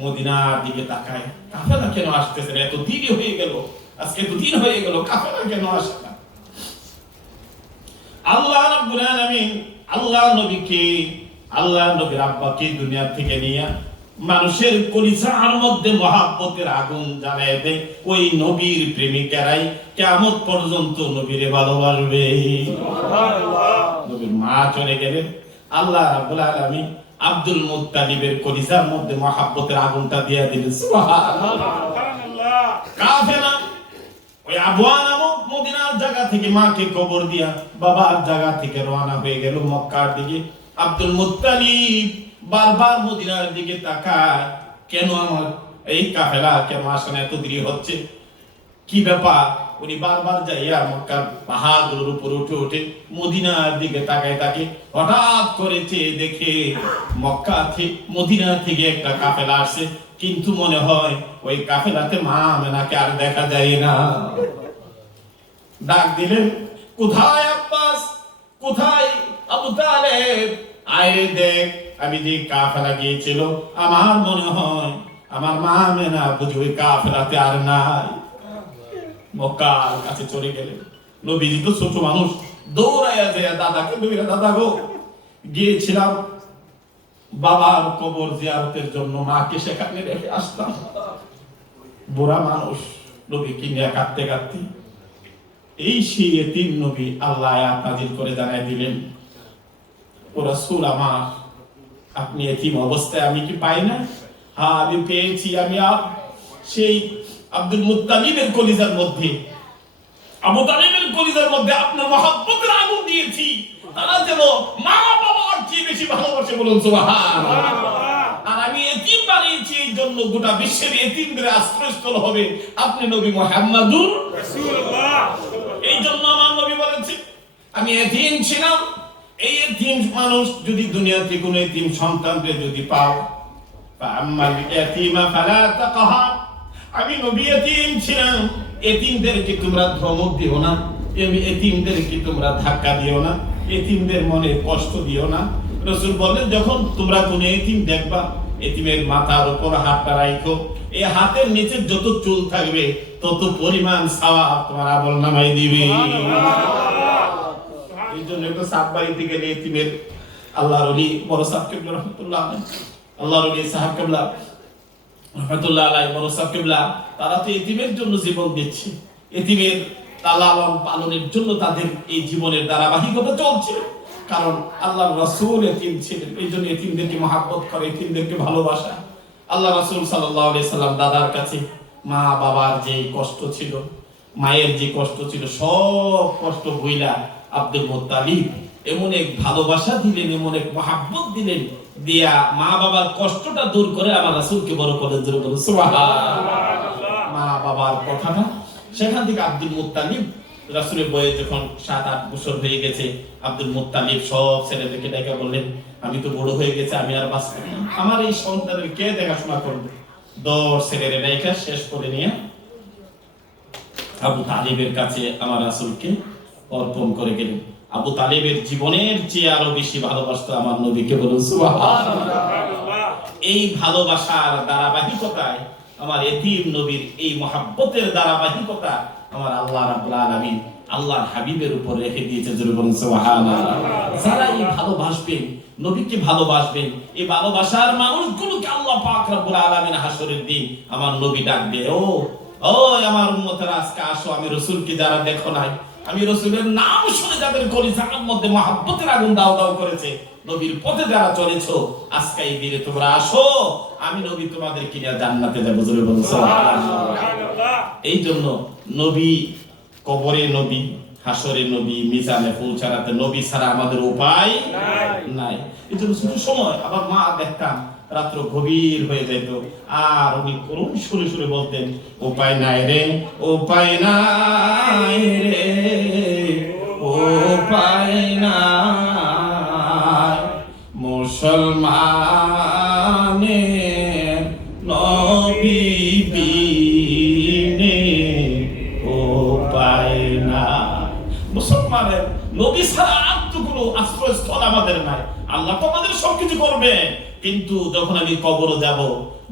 মদিনার দিকে তাকায়, কাফেলা কেন আসতেছে না, এত দেরি হয়ে গেল, আজকে তো দিন হয়ে গেল, কাফেলা কেন আসে না। আল্লাহ রাব্বুল আলামিন আল্লাহ নবীর আব্বাকে দুনিয়া থেকে নিয়ে মানুষের কলিজার মধ্যে মহাব্বতের আগুন জ্বালায় দেয়। ওই নবীর প্রেমিকারাই কিয়ামত পর্যন্ত নবীরে ভালোবাসবে। সুবহানাল্লাহ। নবীর মা চলে গেলেন, আল্লাহ রাব্বুল আলামিন আব্দুল মুত্তালিবের কলিজার মধ্যে মহাব্বতের আগুনটা দিয়ে দিলেন। সুবহানাল্লাহ। কাফেলা ওই আবওয়া নামক মদিনার জায়গা থেকে মাকে কবর দিয়া বাবার জায়গা থেকে রওনা হয়ে গেল মক্কার দিকে। আব্দুল মুত্তালিব বারবার মদিনার দিকে তাকায়, কেন আমার এই কাফেলা কেন আসে না, এত দেরি হচ্ছে, কি ব্যাপার, উনি বারবার যাইয়া মক্কার পাহাড়গুলোর উপর উঠে উঠে মদিনার দিকে তাকায় থাকে। হঠাৎ করে চেয়ে দেখে মক্কা থেকে মদিনা থেকে একটা কাফেলা আসছে, কিন্তু মনে হয় ওই কাফেলাতে মা আমেনাকে আর দেখা যায় না। ডাক দিলেন, কোথায় আব্বাস, কোথায় আবু তালেব, আয় দেখ আমি যে কাফেলা গিয়েছিল, আমার মনে হয় আমার মা আমেনা বুঝি ওই কাফেলাতে আর নাই। মক্কার কাছে চলে গেলেন। নবীজি তো ছোট মানুষ, দৌড়াইয়া যায় দাদাকে বলিয়া, দাদা গো, গিয়েছিলাম বাবার কবর জিয়ারতের জন্য, মাকে সেখানে রেখে আসলাম। বুড়া মানুষ, নবীকে নিয়ে কাঁদতে কাঁদতে এই সেই এতিম নবী আল্লাহ আয়াত নাযিল করে জানাই দিলেন, ও রাসূল আমার, আপনি এতিম অবস্থায় আমি কি পাই না? হ্যাঁ আমি পেয়েছি। আমি সেই আব্দুল মুত্তালিবের কলিজার মধ্যে, আবু তালেবের কলিজার মধ্যে আপনার মহব্বতের আগুন দিয়েছি। তারা যেন মা বাবার চেয়ে বেশি ভালোবাসে, বলুন সুবহানাল্লাহ। আর আমি এতিম বানিয়েছি এই জন্য গোটা বিশ্বের এতিমদের আশ্রয়স্থল হবে আপনি নবী মুহাম্মদুর রাসূলুল্লাহ। এই জন্য আমার নবী বলেছেন, আমি এতিম ছিলাম। এই এতিম মানুষ যদি দুনিয়াতে কোনো এতিম সন্তানকে যদি পাও, ফাআম্মাল ইয়াতীমা ফালা তাকহার, আমি নবী এতিম ছিলাম, এতিমদেরকে তোমরা ধমক দিও না, এতিমদেরকে তোমরা ধাক্কা দিও না, এতিমদের মনে কষ্ট দিও না। রাসূল বলেন, যখন তোমরা কোনো এতিম দেখবা, এতিমের মাথার উপর হাতটা রাখো, এই হাতের নিচে যত চুল থাকবে তত পরিমাণ সওয়াব তোমার আমলনামায় দিবে। এই জন্য তো সাহাবাইতে গেলে এতিমের আল্লাহর ওলি বড় সাহেব কিবলা রাহমাতুল্লাহ আলাইহি, আল্লাহর ওলি সাহেব কিবলা রাহমাতুল্লাহ আলাইহি বড় সাহেব কিবলা, তারা তো এতিমের জন্য জীবন দিচ্ছে, এতিমের লালন পালনের জন্য তাদের এই জীবনের ধারাবাহিকতা চলছে। কারণ আল্লাহর রাসূল এতিম ছিলেন, এই জন্য এতিমদেরকে মহব্বত করে, এতিমদেরকে ভালোবাসা। আল্লাহ রাসূল সাল্লাল্লাহু আলাইহি সাল্লাম দাদার কাছে মা বাবার যে কষ্ট ছিল, মায়ের যে কষ্ট ছিল, সব কষ্ট ভুইলা আব্দুল মুত্তালিব এমন এক ভালোবাসা দিলেন, এমন এক মহব্বত দিলেন, দিয়া মা বাবার কষ্টটা দূর করে আমার রাসূলকে বড় করে দিল, বলে সুবহানাল্লাহ। মা বাবার কথাটা সেখান থেকে আব্দুল মুত্তালিব রাসূলের বয়স যখন 7-8 বছর হয়ে গেছে, আব্দুল মুত্তালিব সব ছেলেদেরকে ডেকে বললেন, আমি তো বড় হয়ে গেছে, আমি আর বাঁচব না, আমার এই সন্তানের কে দেখাশোনা করবে? 10 ছেলের ডেকে শেষ করে নিয়ে আবু তালিবের কাছে আমার রাসূলকে অর্পণ করে গেলেন। আবু তালিবের জীবনের চেয়ে আরো বেশি ভালোবাসতো আমার নবীকে, বলুন সুবহানাল্লাহ। এই ভালোবাসার ধারাবাহিকতায় আমার এতিম নবীর এই মহব্বতের ধারাবাহিকতা আমার আল্লাহ রাব্বুল আলামিন আল্লাহর হাবিবের উপর রেখে দিয়েছে, জোরে বলুন সুবহানাল্লাহ। যারা এই ভালোবাসবেন, নবীকে ভালোবাসবেন, এই ভালোবাসার মানুষগুলোকে আল্লাহ পাক রব্বুল আলামিন হাসরের দিন আমার নবী ডাকবে, ও আমার উম্মতেরা আজকে আসো, আমি রাসূলকে যারা দেখো নাই, আমি রাসূলের নাম শুনে যাদের কলিজার মধ্যে মহব্বতের আগুন দাও দাও করেছে, নবীর পথে যারা চলেছো, আজকে এই দিনে তোমরা আসো, আমি নবী তোমাদেরকে নিয়ে জান্নাতে যাব, জোরে বলুন সুবহানাল্লাহ। এই জন্য নবী, কবরে নবী, হাসরে নবী, মিজানে পৌঁছাতে নবী ছাড়া আমাদের উপায় নাই। এই জন্য কিছু সময় আবার মা দেখতাম রাত্র গভীর হয়ে যেত, আর উনি করুণ সুরে সুরে বলতেন, উপায় নাই রে, উপায় নাই রে, উপায় নাই, মুসলমানের নবী বিনে উপায় নাই। মুসলমানের নবী ছাড়া আর তো কোনো আশ্রয়স্থল আমাদের নাই। আল্লাহ তো আমাদের সবকিছু করবে, কিন্তু যখন আমি কবরে যাব,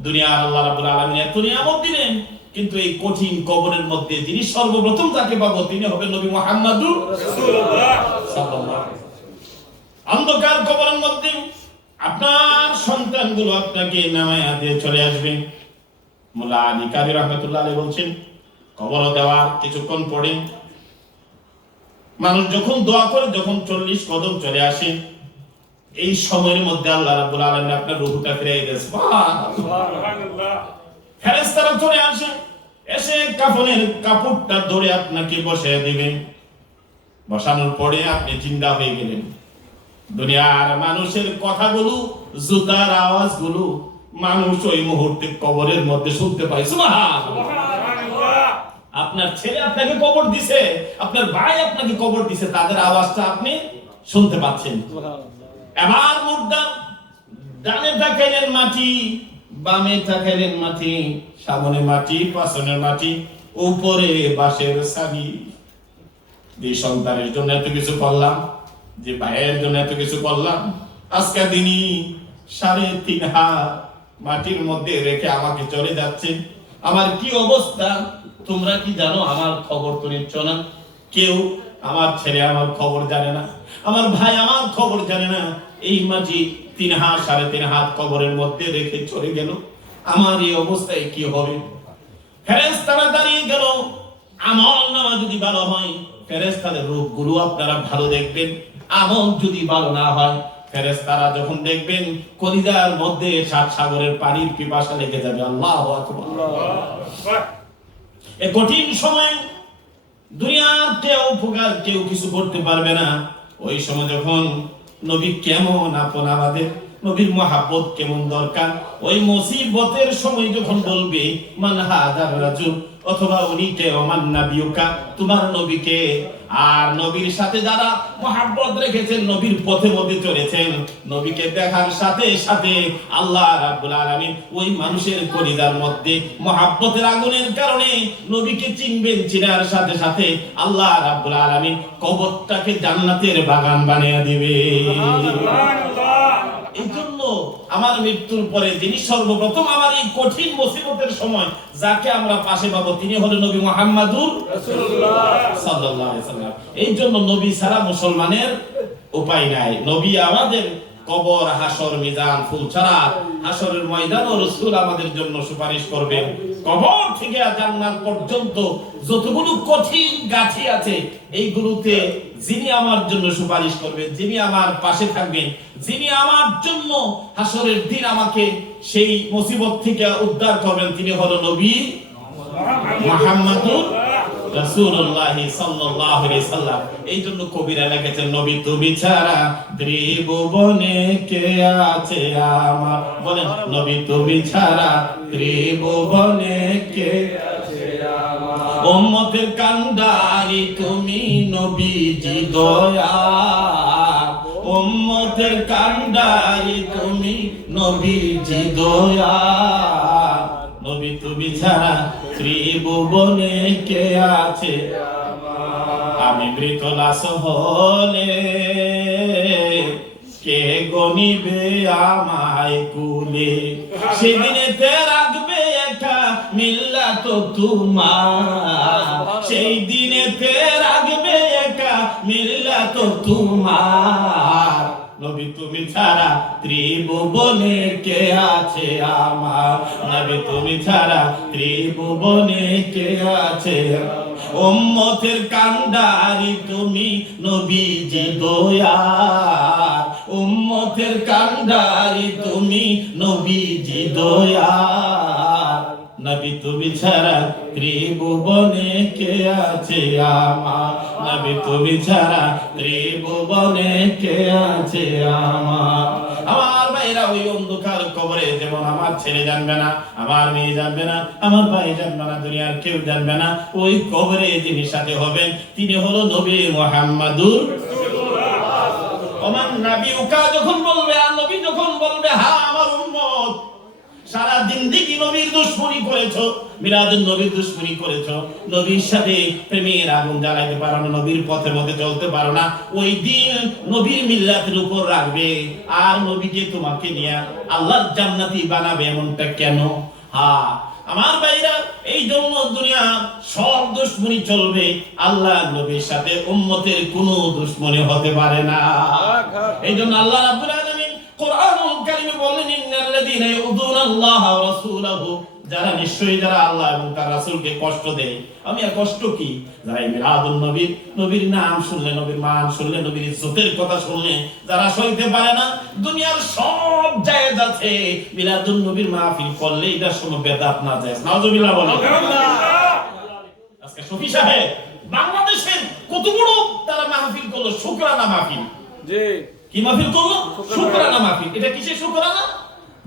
দুনিয়ার আল্লাহ রাব্বুল আলামিন এত নিয়ামত দিলেন, কিন্তু এই কঠিন কবরের মধ্যে যিনি সর্বপ্রথম তাকে পাবো তিনি হবে নবী মুহাম্মদুর রাসূলুল্লাহ সাল্লাল্লাহু আলাইহি ওয়াসাল্লাম। অন্ধকার কবরের মধ্যে আপনার সন্তানগুলো আপনাকে নামায়া দিয়ে চলে আসবে। মুল্লা আলী কারি রাহমাতুল্লাহ আলাইহি বলছেন, কবর দেওয়ার কিছুক্ষণ পরে মানুষ যখন দোয়া করে, যখন 40 কদম চলে আসে, এই সময়ের মধ্যে আল্লাহ রাব্বুল আলামিন আপনার রূহটা ফিরিয়ে দেন, সুবহানাল্লাহ। ফেরেশতারা চলে আসে, এসে কাফনের কাপড়টা ধরে আপনাকে বসিয়ে দিবেন। বসানোর পরে আপনি জিন্দা হয়ে গেলেন। দুনিয়ার মানুষের কথাগুলো, জুতার আওয়াজগুলো মানুষ ওই মুহূর্তে কবরের মধ্যে শুনতে পায়, সুবহানাল্লাহ। আপনার ছেলে আপনাকে কবর দিছে, আপনার ভাই আপনাকে কবর দিছে, তাদের আওয়াজটা আপনি শুনতে পাচ্ছেন। এবার মুর্দা ডানে তাকাইলেন মাটি, বামে তাকাইলেন মাটি, সামনে মাটি, পাশনে মাটি, উপরে বাঁশের সারি। যে সন্তানের জন্য এত কিছু করলাম, যে ভাইয়ের জন্য এত কিছু করলাম, আজকে দিনই 3.5 হাত মাটির মধ্যে রেখে আমাকে চলে যাচ্ছে। আমার কি অবস্থা তোমরা কি জানো? আমার খবর তো নিচ্ছ না কেউ। আমার ছেলে আমার খবর জানে না, আমার ভাই আমার খবর জানে না। এই মাটি 3 হাত 3.5 হাত কবরের মধ্যে রেখে চলে গেল। আমার এই অবস্থায় কি হবে? ফেরেশতারা দাঁড়িয়ে গেল। আমল নামা যদি ভালো হয়, ফেরেশতাদের রূপগুলো আপনারা ভালো দেখবেন। আমল যদি ভালো না হয়, ফেরেশতারা যখন দেখবেন কলিজার মধ্যে 7 সাগরের পানির পিপাসা লেগে যাবে। আল্লাহু আকবার। এই কঠিন সময় দুনিয়ার কেউ উপকার কেউ কিছু করতে পারবে না। ওই সময় যখন নবী কেমন আপন, আমাদের নবীর মহাব্বত কেমন দরকার, ওই মুসিবতের সময় যখন বলবে মান হাদার রাজুল, অথবা উনি কে, ওমান নাবিয়ুকা, তোমার নবীকে। আর নবীর সাথে যারা মহাব্বত রেখেছেন, নবীর পথে মধ্যে চলেছেন, নবীকে দেখার সাথে সাথে আল্লাহ রাব্বুল আলামিন ওই মানুষের কলিজার মধ্যে মহাব্বতের আগুনের কারণে নবীকে চিনবেন। চিনার সাথে সাথে আল্লাহ রাব্বুল আলামিন কবরটাকে জান্নাতের বাগান বানিয়ে দিবে। এই জন্য আমার মৃত্যুর পরে যিনি সর্বপ্রথম আমার এই কঠিন মুসিবতের সময় যাকে আমরা পাশে পাবো, তিনি হলেন নবী মুহাম্মাদুর রাসূলুল্লাহ সাল্লাল্লাহু আলাইহি ওয়াসাল্লাম। এই জন্য নবী ছাড়া মুসলমানের উপায় নাই। নবী আমাদের কবর, হাসর, মিজান, ফুলছাড়া হাসরের ময়দানও রাসূল আমাদের জন্য সুপারিশ করবেন। কবর থেকে জান্নাত পর্যন্ত যতগুলো কঠিন গাছি আছে, এইগুলোতে যিনি আমার জন্য সুপারিশ করবেন, যিনি আমার পাশে থাকবেন, যিনি আমার জন্য হাসরের দিন আমাকে সেই মুসিবত থেকে উদ্ধার করবেন, তিনি হলো নবী মুহাম্মাদুর রাসূলুল্লাহ সাল্লাল্লাহু আলাইহি সাল্লাম। এই জন্য কবিরা লিখেছেন, নবী তুমি ছাড়া ত্রিভুবনে কে আছে আমার। বলেন, নবী তুমি ছাড়া ত্রিভুবনে কে আছে আমার। উম্মতের কান্ডারি তুমি নবীজি দয়াল, উম্মতের কান্ডারি তুমি নবীজি দয়াল। নবী তুমি ছাড়া ত্রিভুবনে কে আছে আমার। আমি মৃত লাশ হলে কে গনিবে আমায় কুলে, সেদিনেতে রাখবে একা মিল্লাত তোমার, সেই দিনেতে রাখবে একা মিল্লাত তোমার। নবী তুমি ছাড়া ত্রিভুবনে কে আছে আমার, নবী তুমি ছাড়া ত্রিভুবনে কে আছে। উম্মতের কান্ডারি তুমি নবীজি দয়াল, উম্মতের কান্ডারি তুমি নবীজি দয়াল। নবী তুমি ছাড়া ত্রিভুবনে কে আছে আমার, নবী তুমি ছাড়া ত্রিভুবনে কে আছে আমার। আমার ভাইরা ওই অন্ধকার কবরে যেমন আমার ছেলে জানবে না, আমার মেয়ে জানবে না, আমার ভাই জানবে না, দুনিয়ার কেউ জানবে না, ওই কবরে যিনি সাথে হবেন তিনি হলো নবী মুহাম্মাদুর রাসূলুল্লাহ। ওমান নাবিয়ুকা যখন বলবে, আর নবী যখন বলবে হ্যাঁ আমার উম্মত, সারা জিন্দেগি নবীর দুশমনি করেছো, মিলাদুন নবীর দুশমনি করেছো, নবীর সাথে প্রেমের আগুন জ্বালাইতে পারো না, নবীর পথের মধ্যে চলতে পারো না, ওই দিন নবীর মিল্লাতের উপর রাখবে আর নবীকে তোমাকে নিয়ে আল্লাহর জান্নাতি বানাবে, এমনটা কেন? হ্যাঁ আমার ভাইরা, এই জন্য দুনিয়া সব দুশমনি চলবে, আল্লাহ নবীর সাথে উম্মতের কোনো দুশমনি হতে পারে না। এই জন্য আল্লাহ রাব্বুল আলামিন কোরআনুল কারীমে বলেন, ইন্নাল্লাযীনা ইউযুনাল্লাহা ওয়া রাসূলাহু, যারা নিশ্চয়ই যারা আল্লাহ এবং তার রাসূলকে কষ্ট দেয়। আমি আর কষ্ট কি? যারা মিলাদুন নবীর, নবীর নাম শুনলে, নবীর মান শুনলে, নবীর ইজ্জতের কথা শুনলে যারা সইতে পারে না, দুনিয়ার সব জায়েজ আছে, মিলাদুন নবীর মাহফিল করলে এটা কোনো বেদাত না জায়েজ। নাউজুবিল্লাহ বলেন। আজকে শফি সাহেব বাংলাদেশের কত বড় তারা মাহফিল করলো, শুকরানা মাহফিল। জি, কি মাহফিল করলো? শুকরানা মাহফিল। এটা কিসের শুকরানা?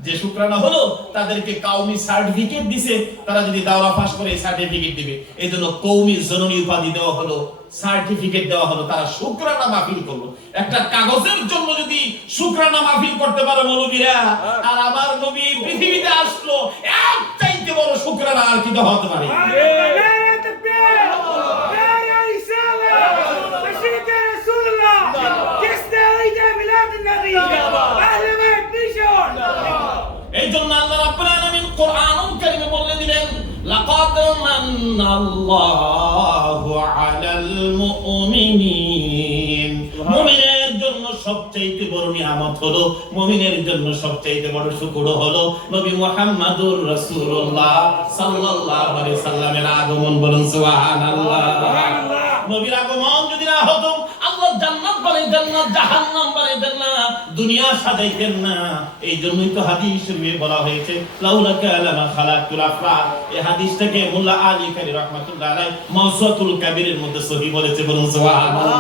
যে শুকরানা হলো তাদেরকে কওমি সার্টিফিকেট দিছে, তারা যদি দাওরা পাস করে এই সার্টিফিকেট দিবে। এইজন্য কওমি জননী উপাধি দেওয়া হলো, সার্টিফিকেট দেওয়া হলো, তারা শুকরানা মাহফিল করলো। একটা কাগজের জন্য যদি শুকরানা মাহফিল করতে পারে মৌলবীরা, আর আমার নবী পৃথিবীতে আসলো, এক চাইতে বড় শুকরানা আর কি হতে পারে? এই জন্য আল্লাহ রাব্বুল আলামিন কোরআনুল কারীমে বলে দিলেন, লাকাদ মান্নাল্লাহু আলাল মুমিনিন। মুমিনের জন্য সবচেয়ে বড় নিয়ামত হলো, মুমিনের জন্য সবচেয়ে বড় শুকর হলো নবী মুহাম্মদুর রাসূলুল্লাহ সাল্লাল্লাহু আলাইহি সাল্লামের আগমন। বলুন সুবহানাল্লাহ। নবীর আগমন যদি না হতো, আল্লাহ জান্নাত বানাইতেন না, জাহান্নাম বানাইতেন না, দুনিয়া সাজাইতেন না। এই জন্যই তো হাদিস শরীফে বলা হয়েছে, লাউলাকা লামা খালাকুল আফরাদ। এই হাদিসটাকে মোল্লা আলী কারি রাহমাতুল্লাহ আলাইহি মাওসুআতুল কাবীরের মধ্যে সহিহ বলেছে। বলুন সুবহানাল্লাহ।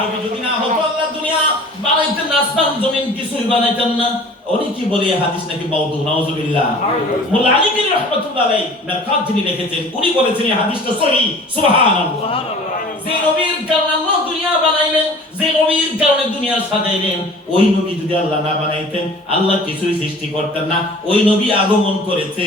নবী যদি না হতো, আল্লাহ দুনিয়া বানাইতেন না, আসমান জমিন কিছুই বানাইতেন না। অনেকে বলে এই হাদিস নাকি মাওদু, নাউযুবিল্লাহ। মোল্লা আলী কারি রাহমাতুল্লাহ আলাইহি মেরকাত যিনি লিখেছেন, উনি বলেছেন এই হাদিসটা সহিহ। সুবহানাল্লাহ। যে নবীর কারণে আল্লাহ দুনিয়া বানাইলেন, যে নবীর কারণে দুনিয়া সাজাইলেন, ওই নবী যদি আল্লাহ না বানাইতেন, আল্লাহ কিছুই সৃষ্টি করতেন না। ওই নবী আগমন করেছে,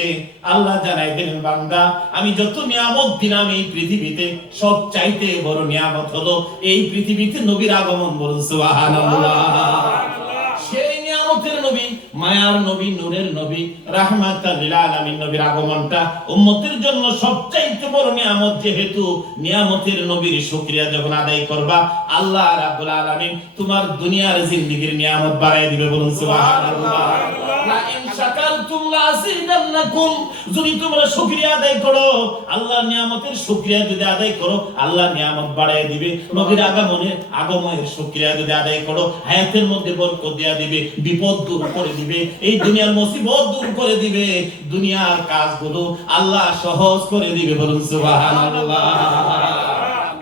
আল্লাহ জানাই দিলেন, বান্দা আমি যত নিয়ামত দিলাম এই পৃথিবীতে, সব চাইতে বড় নিয়ামত হলো এই পৃথিবীতে নবীর আগমন। বলুন সুবহানাল্লাহ। সেই নিয়ামতের নবী, মায়ার নবী, নূরের নবী, রাহমাতাল লিল আলামিন নবীর আগমনটা উম্মতের জন্য সবচাইতে বড় নিয়ামত। যেহেতু নিয়ামতের নবীর শুকরিয়া যখন আদায় করবা, আল্লাহ রাব্বুল আলামিন তোমার দুনিয়ার জিন্দেগীর নিয়ামত বাড়ায় দিবে। বলুন সুবহানাল্লাহ। লা ইন শাকারতুম লা আযীদান্নাকুম। যদি তোমরা শুকরিয়া আদায় করো, আল্লাহর নিয়ামতের শুকরিয়া যদি আদায় করো, আল্লাহ নিয়ামত বাড়ায় দিবে। নবীর আগমনের শুকরিয়া যদি আদায় করো, হায়াতের মধ্যে বরকত দেয়া দিবে, বিপদ দূর করে দিবে, এই দুনিয়ার মুসিবত দূর করে দিবে, দুনিয়ার কাজগুলো আল্লাহ সহজ করে দিবে। বলুন সুবহানাল্লাহ।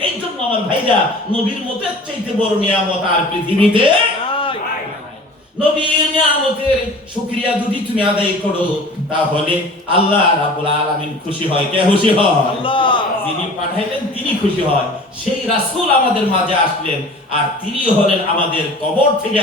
এই জন্য আমার ভাইরা, নবীর মতো চাইতে বড় নিয়ামত আর পৃথিবীতে। নবীর নিয়ামতের শুকরিয়া যদি তুমি আদায় করো, তাহলে আল্লাহ রাব্বুল আলামিন খুশি হয়। কে খুশি হয়? আল্লাহ। যিনি পাঠাইলেন তিনি খুশি হয়। সেই রাসূল আমাদের মাঝে আসলেন, আর তিনি হলেন আমাদের কবর থেকে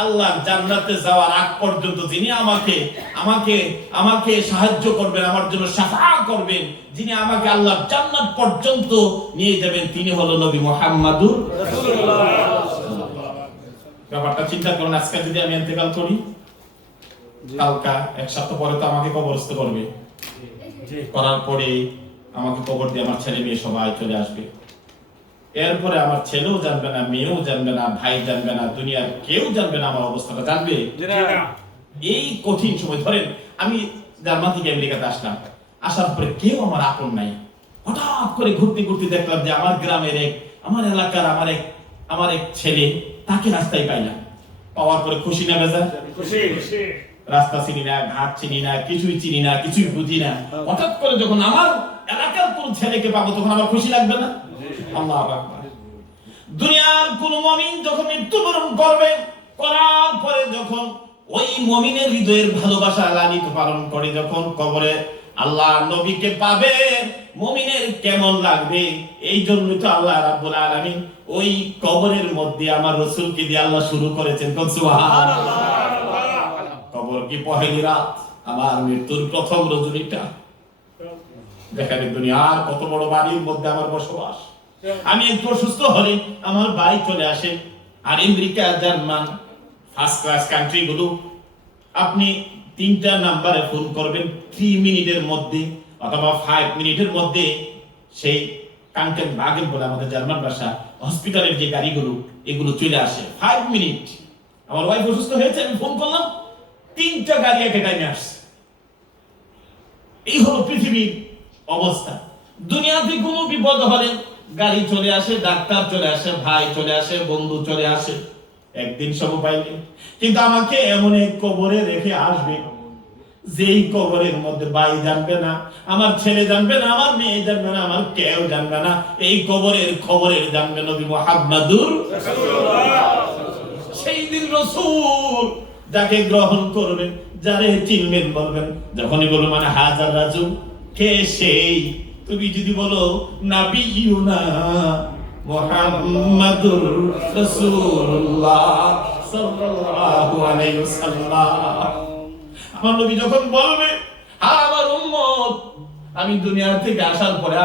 আল্লাহর জান্নাতে যাওয়ার আগ পর্যন্ত যিনি আমাকে সাহায্য করবেন, আমার জন্য শাফাআত করবেন, যিনি আমাকে আল্লাহর জান্নাত পর্যন্ত নিয়ে যাবেন, তিনি হলো নবী মুহাম্মদুর রাসূলুল্লাহ। ব্যাপারটা চিন্তা করুন, আজকে যদি আমি ইন্তেকাল করি, কালকা এক সপ্তাহ পরে তো আমাকে কবরস্থ করবে, করার পরে আমাকে কবর দিয়ে আমার ছেলে মেয়ে সবাই চলে আসবে। এরপরে আমার ছেলেও জানবে না, মেয়েও জানবে না, ভাই জানবে না, দুনিয়ার কেউ জানবে না আমার অবস্থাটা। জানবে? এই কঠিন সময়, ধরেন আমি জার্মান থেকে আমেরিকাতে আসলাম, আসার পরে কেউ আমার আপন নাই। হঠাৎ করে ঘুরতে ঘুরতে দেখলাম যে আমার গ্রামের আমার এলাকার আমার এক ছেলে, তাকে রাস্তায় পাইলাম। পাওয়ার পরে খুশি না বেজার? খুশি। রাস্তা চিনি না, ঘাট চিনি না, কিছুই চিনি না, কিছুই বুঝি না। হঠাৎ করে যখন আমার এলাকার কোন ছেলেকে পাবো, তখন আমার খুশি লাগবে না? আল্লাহু আকবার। দুনিয়ার কোন মুমিন যখন মৃত্যুবরণ করবে, করার পরে যখন ওই মুমিনের হৃদয়ের ভালোবাসা লালিত পালন করে, যখন কবরে আল্লাহ নবীকে পাবে, মুমিনের কেমন লাগবে? এই জন্যই তো আল্লাহ রাব্বুল আলামিন ওই কবরের মধ্যে আমার রাসূলকে দিয়ে আল্লাহ শুরু করেছেন। সুবহানাল্লাহ। কবর কি পহেলি রাত, আমার মৃত্যুর প্রথম রজনীটা। দেখেন দুনিয়ার কত বড় বাড়ির মধ্যে আমার বসবাস। আমি একটু অসুস্থ হলে আমার ভাই চলে আসে, আর America, German, first class country গুলো, আপনি 3টা নাম্বারে ফোন করবেন, 3 মিনিটের মধ্যে অথবা 5 মিনিটের মধ্যে সেই কাঙ্কেন বাগেন বলে আমাদের জার্মান ভাষা, হসপিটালের যে গাড়িগুলো, এগুলো চলে আসে 5 মিনিট। আমার ওয়াইফ অসুস্থ হয়েছে, আমি ফোন করলাম, 3টা গাড়ি একে টাইমে আসছে। এই হলো পৃথিবীর অবস্থা। দুনিয়াতে কোনো বিপদ হলে গাড়ি চলে আসে, ডাক্তার চলে আসে, ভাই চলে আসে, বন্ধু চলে আসে, একদিন সব পাইলে। কিন্তু আমাকে এমন এক কবরে রেখে আসবে, যেই কবরের মধ্যে ভাই জানবে না, আমার ছেলে জানবে না, আমার মেয়ে জানবে না, আমার কেউ জানবে না। এই খবরের জানবে নবী মুহাম্মদুর রাসূলুল্লাহ। সেই দিন রাসূল যাকে গ্রহণ করবেন, যারে চিনবেন বলবেন। যখনই বলবেন মানে হাজার রাজুল, কে সেই? তুমি যদি বলো নাবিয়ুনা মুহাম্মাদুর রাসূলুল্লাহ সাল্লাল্লাহু আলাইহি ওয়াসাল্লাম, আমার নবী যখন বলবে আমার উম্মত, আমি দুনিয়া থেকে আসার পরে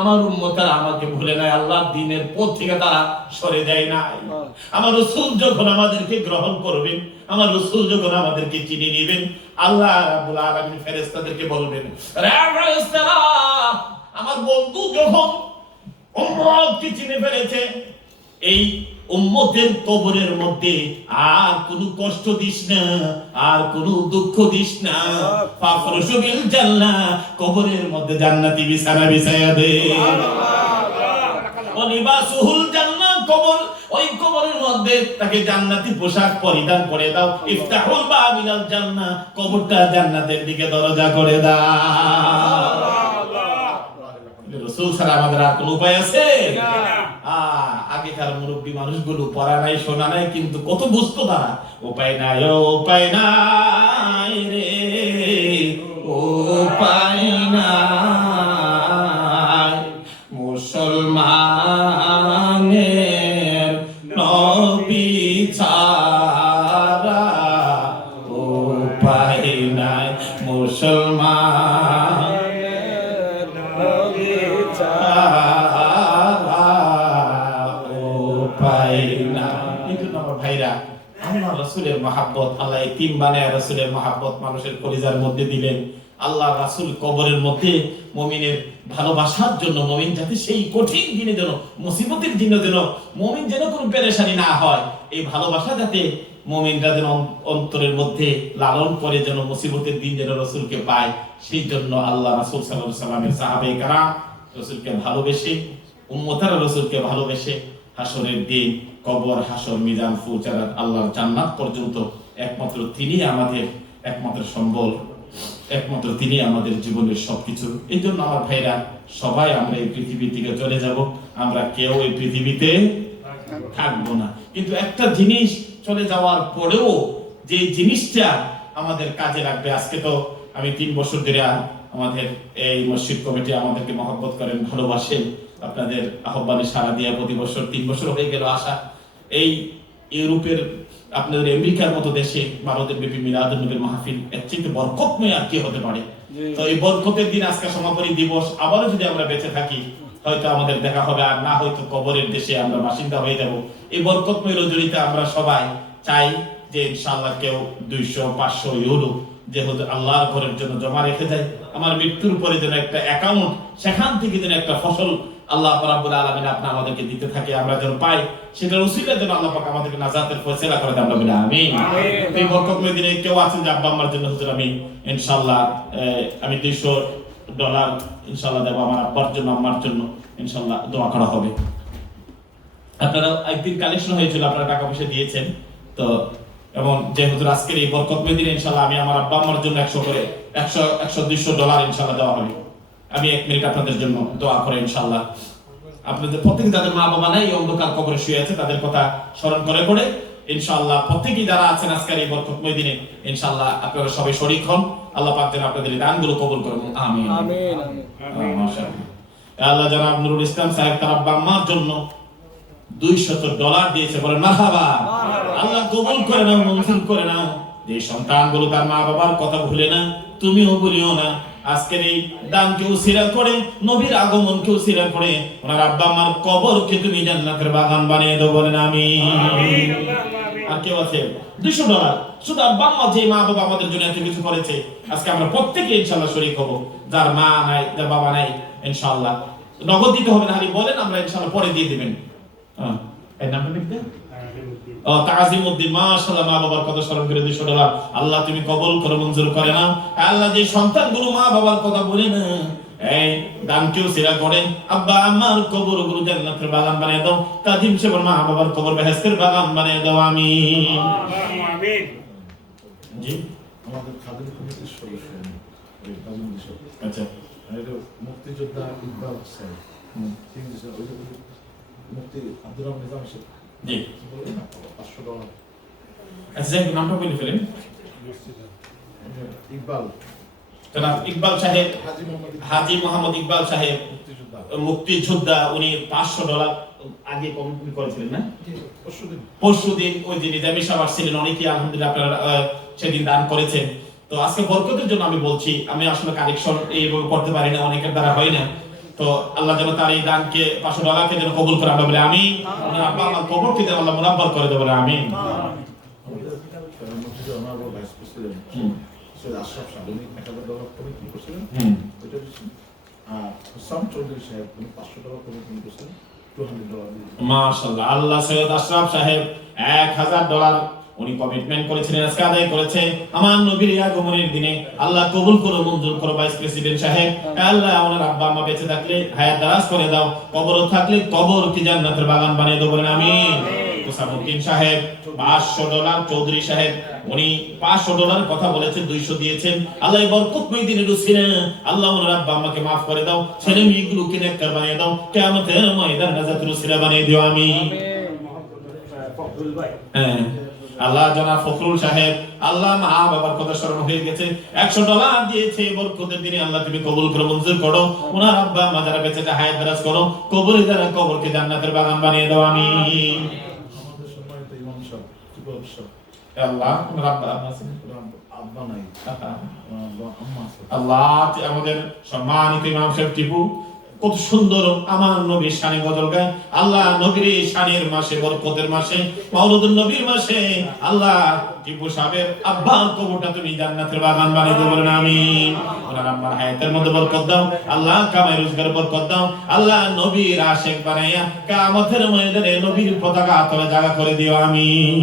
আমার উম্মতরা আমাকে ভুলে নাই, আল্লাহর দ্বীনের পথ থেকে তারা সরে যায় না। আমার রাসূল যখন আমাদেরকে গ্রহণ করবেন, আমার রাসূল যখন আমাদেরকে চিনে নেবেন, আল্লাহ রাব্বুল আলামিন ফেরেশতাদেরকে বলবেন, রে ফেরেশতারা, আমার বন্ধু যখন উম্মতকে চিনে ফেলেছে, এই উম্মতের কবরের মধ্যে আর কোনো কষ্ট দিস না, আর কোনো দুঃখ দিস না। ফাফরশু বিল জান্নাহ, কবরের মধ্যে জান্নাতি বিছানা বিছায়া দে। ওয়ালিবাসুহুল জান্নাহ, কবর, ওই কবরের মধ্যে তাকে জান্নাতি পোশাক পরিধান করে দাও। ইফতাহুল বাবিলাল জান্নাহ, কবরটা জান্নাতের দিকে দরজা করে দাও। রাসূল ছাড়া আমাদের আর কোনো উপায় আছে? আগেকার মুরব্বী মানুষগুলো পড়া নাই, শোনা নাই, কিন্তু কত বুঝতো তারা। উপায় নাই, উপায় নাই রে, উপায় নাই, মুসলমানের নবী ছাড়া উপায় নাই, মুসলমান ভাইরা। আল্লাহ রাসূলের মহব্বত, আল্লাহ এতিম বানায় রাসূলের মহব্বত মানুষের কলিজার মধ্যে দিলেন। আল্লাহ রাসূল কবরের মধ্যে মুমিনের ভালোবাসার জন্য, মুমিন যাতে সেই কঠিন দিনে যেন, মুসিবতের দিনে যেন মুমিন যেন কোনো পেরেশানি না হয়, এই ভালোবাসা যাতে মুমিনরা যেন অন্তরের মধ্যে লালন করে, যেন মুসিবতের দিন যেন রাসূলকে পায়, সেই জন্য আল্লাহ রাসূল সাল্লাল্লাহু আলাইহি সাল্লামের সাহাবায়ে কেরাম রাসূলকে ভালোবেসে, উম্মতেরা রাসূলকে ভালোবেসে হাসরের দিন, কবর, হাসর, মিজান, ফুলচারাত, আল্লাহর জান্নাত পর্যন্ত একমাত্র তিনি আমাদের একমাত্র সম্বল, একমাত্র তিনি আমাদের জীবনের সবকিছু। এই জন্য আমার ভাইরা, সবাই আমরা এই পৃথিবী থেকে চলে যাব, আমরা কেউ এই পৃথিবীতে থাকবো না। কিন্তু একটা জিনিস চলে যাওয়ার পরেও যে জিনিসটা আমাদের কাজে লাগবে। আজকে তো আমি 3 বছর ধরে আমাদের এই মসজিদ কমিটি আমাদেরকে মহব্বত করেন, ভালোবাসেন, আপনাদের আহ্বানে সাড়া দিয়া প্রতি বছর 3 বছর হয়ে গেল আসা। এই ইউরোপের, আপনাদের আমেরিকার মতো দেশে ভারতের ব্যাপী মিলাদুন নবীর মাহফিল, এর চেয়ে বরকতময় আর কি হতে পারে? তো এই বরকতের দিন আজকে সমাপনী দিবস, আবারও যদি আমরা বেঁচে থাকি হয়তো আমাদের দেখা হবে, আর না হয়তো কবরের দেশে আমরা বাসিন্দা হয়ে যাব। এই বরকতময় রজনীতে আমরা সবাই চাই যে ইনশাআল্লাহ কেউ 200-500 ইউরো যেহেতু আল্লাহর ঘরের জন্য জমা রেখে যায়, আমার মৃত্যুর পরে যেন একটা অ্যাকাউন্ট, সেখান থেকে যেন একটা ফসল আল্লাহ রাব্বুল আলামিন আপনি আমাদেরকে দিতে থাকে, আমরা যেন পাই, সেটার উসিলার জন্য আল্লাহ পাক আমাদেরকে নাজাতের ফয়সালা করে দেন, আমরা বলি আমিন। এই বরকতময় দিনে কেউ আছেন যে আব্বা আম্মার জন্য হুজুর আমি ইনশাআল্লাহ আমি $200 ইনশাআল্লাহ দেব আমার আব্বার জন্য, আম্মার জন্য, ইনশাআল্লাহ দোয়া করা হবে। আপনারা একদিন কালেকশন হয়েছিল, আপনারা টাকা পয়সা দিয়েছেন, তো এবং যে হুজুর আজকের এই বরকতময় দিনে ইনশাআল্লাহ আমি আমার আব্বা আম্মার জন্য 100 করে $200 ইনশাআল্লাহ দেওয়া হবে। আমি 1 মিনিট আপনাদের জন্য দোয়া করে ইনশাআল্লাহ, আপনাদের প্রত্যেকে যাদের মা বাবা নাই, অন্ধকার কবরে শুয়ে আছে, তাদের কথা স্মরণ করে করে ইনশাআল্লাহ প্রত্যেকেই যারা আছেন আজকের এই বরকতময় দিনে ইনশাআল্লাহ আপনারা সবাই শরীক হন। আল্লাহ পাক যেন আপনাদের এই দানগুলো কবুল করেন, আমিন আমিন আমিন। মাশাআল্লাহ। আল্লাহ জনাব নুরুল ইসলাম সাহেব তার আব্বা আম্মার জন্য $200 দিয়েছে, বলেন মারহাবা। আল্লাহ কবুল করে নাও, মঞ্জুর করে নাও। যে সন্তানগুলো তার মা বাবার কথা ভুলে না, তুমিও ভুলিও না। আজকের এই দানকে উসিলা করে, নবীর আগমনকে উসিলা করে ওনার আব্বা আম্মার কবরকে তুমি জান্নাতের বাগান বানিয়ে দাও, বলেন আমিন। আর কেউ আছে $200, শুধু আব্বা আম্মা, যে মা বাবা আমাদের জন্য এত কিছু করেছে, আজকে আমরা প্রত্যেকে ইনশাআল্লাহ শরীক হব। যার মা নাই, যার বাবা নাই, ইনশাআল্লাহ নগদ দিতে হবে না, খালি বলেন, আমরা ইনশাআল্লাহ পরে দিয়ে দিবেন। এই নামটা লিখতে তাজিমউদ্দিন, মাশাআল্লাহ, মা বাবার কথা স্মরণ করে $200 আল্লাহ তুমি কবুল করে মঞ্জুর করে নাও। আল্লাহ যে সন্তানগুলো মা বাবার কথা বলে না, এই দানকেও সিরা করেন, আব্বা আমার কবরগুলো জান্নাতের বাগান বানিয়ে দাও, কাজিম সাহেবের মা বাবার কবর বেহেশতের বাগান বানিয়ে দাও, আমিন আমিন। জি, আমাদের খাদিম কমিটির সদস্য ওই কাজী সাহেব, আচ্ছা, এটা মুক্তিযোদ্ধা ইকবাল সাহেব, ঠিক আছে, ওই মুফতি আব্দুর রহমান নিজাম সাহেব, জি, বললেন না $500 আচ্ছা নামটা বলে ফেলেন। ইকবাল জনাব ইকবাল সাহেব, হাজী মোহাম্মদ হাজী মোহাম্মদ ইকবাল সাহেব মুক্তিযোদ্ধা মুক্তিযোদ্ধা, উনি $500 আগে কমিটমেন্ট করেছিলেন না? পরশুদিন পরশুদিন ওই যে নিজামী সাহেব আসছিলেন, অনেকেই আলহামদুলিল্লাহ আপনারা সেদিন দান করেছেন। তো আজকে বরকতের জন্য আমি বলছি, আমি আসলে কালেকশন এইভাবে করতে পারি না, অনেকের দ্বারা হয় না। তো আল্লাহ যেন তার এই দানকে $500 যেন কবুল করে, আমরা বলি আমিন। ওনার আব্বা আমার কবরকে যেন আল্লাহ মুনাব্বার করে দেবেন, আমিন। আমাদের মসজিদের honourable vice president Syed Ashraf সাহেব উনি $1000 কমিটমেন্ট করেছিলেন, ওইটা দিচ্ছেন। আর হুসাম চৌধুরী সাহেব উনি $500 কমিটমেন্ট করেছিলেন, $200 দিয়ে মাশাআল্লাহ, আল্লাহ সৈয়দ আশরাফ সাহেব $1000 উনি কমিটমেন্ট করেছিলেন, আজকে আদায় করেছে। আমার নবীর আগমনের দিনে আল্লাহ কবুল করো, মঞ্জুর করো ভাইস প্রেসিডেন্ট সাহেব। আল্লাহ ওনার আব্বা আম্মা বেঁচে থাকলে হায়াত দারাজ করে দাও, কবরও থাকলে কবর কি জান্নাতের বাগান বানিয়ে দেবো, বলেন আমিন। হুসামউদ্দিন সাহেব $500, চৌধুরী সাহেব উনি $500 কথা বলেছেন, 200 দিয়েছেন। আল্লাহ এই বরকতময় দিনে রুসিনা আল্লাহ ওনার আব্বা আম্মাকে মাফ করে দাও, ছেলে মেয়েগুলোকে নেককার বানিয়ে দাও, কিয়ামতের ময়দানে নাজাতের উসিলা বানিয়ে দিও, আমিন। হ্যাঁ আল্লাহ জনাব ফখরুল সাহেব, আল্লাহ মা বাবার কথা স্মরণ হয়ে গেছে, $100 দিয়েছে বরকতের দিনে, আল্লাহ তুমি কবুল করো, মঞ্জুর করো। ওনার আব্বা মা যারা বেঁচে আছে হায়াত দারাজ করো, কবরে যারা কবরকে জান্নাতের বাগান বানিয়ে দাও, আমিন। আমাদের সম্মানিত ইমাম সাহেব টিপু সাহেব, আল্লাহ ওনার আব্বা আম্মা আছেন। আব্বা নাই আম্মা আছে। আল্লাহ আমাদের সম্মানিত ইমাম সাহেব টিপু কত সুন্দর আমার নবীর শানে গজল গায়। আল্লাহ নবীর এই শানের মাসে, বরকতের মাসে, মাওলাদুন নবীর মাসে আল্লাহ টিপু সাহেবের আব্বার কবরটা তুমি জান্নাতের বাগান বানিয়ে দেবো, বলেন আমিন। ওনার আম্মার হায়াতের মধ্যে বরকত দাও আল্লাহ, কামাই রোজগার বরকত দাও আল্লাহ, নবীর আশিক বানাইয়া কিয়ামতের ময়দানে নবীর পতাকা তলে জায়গা করে দিও, আমিন।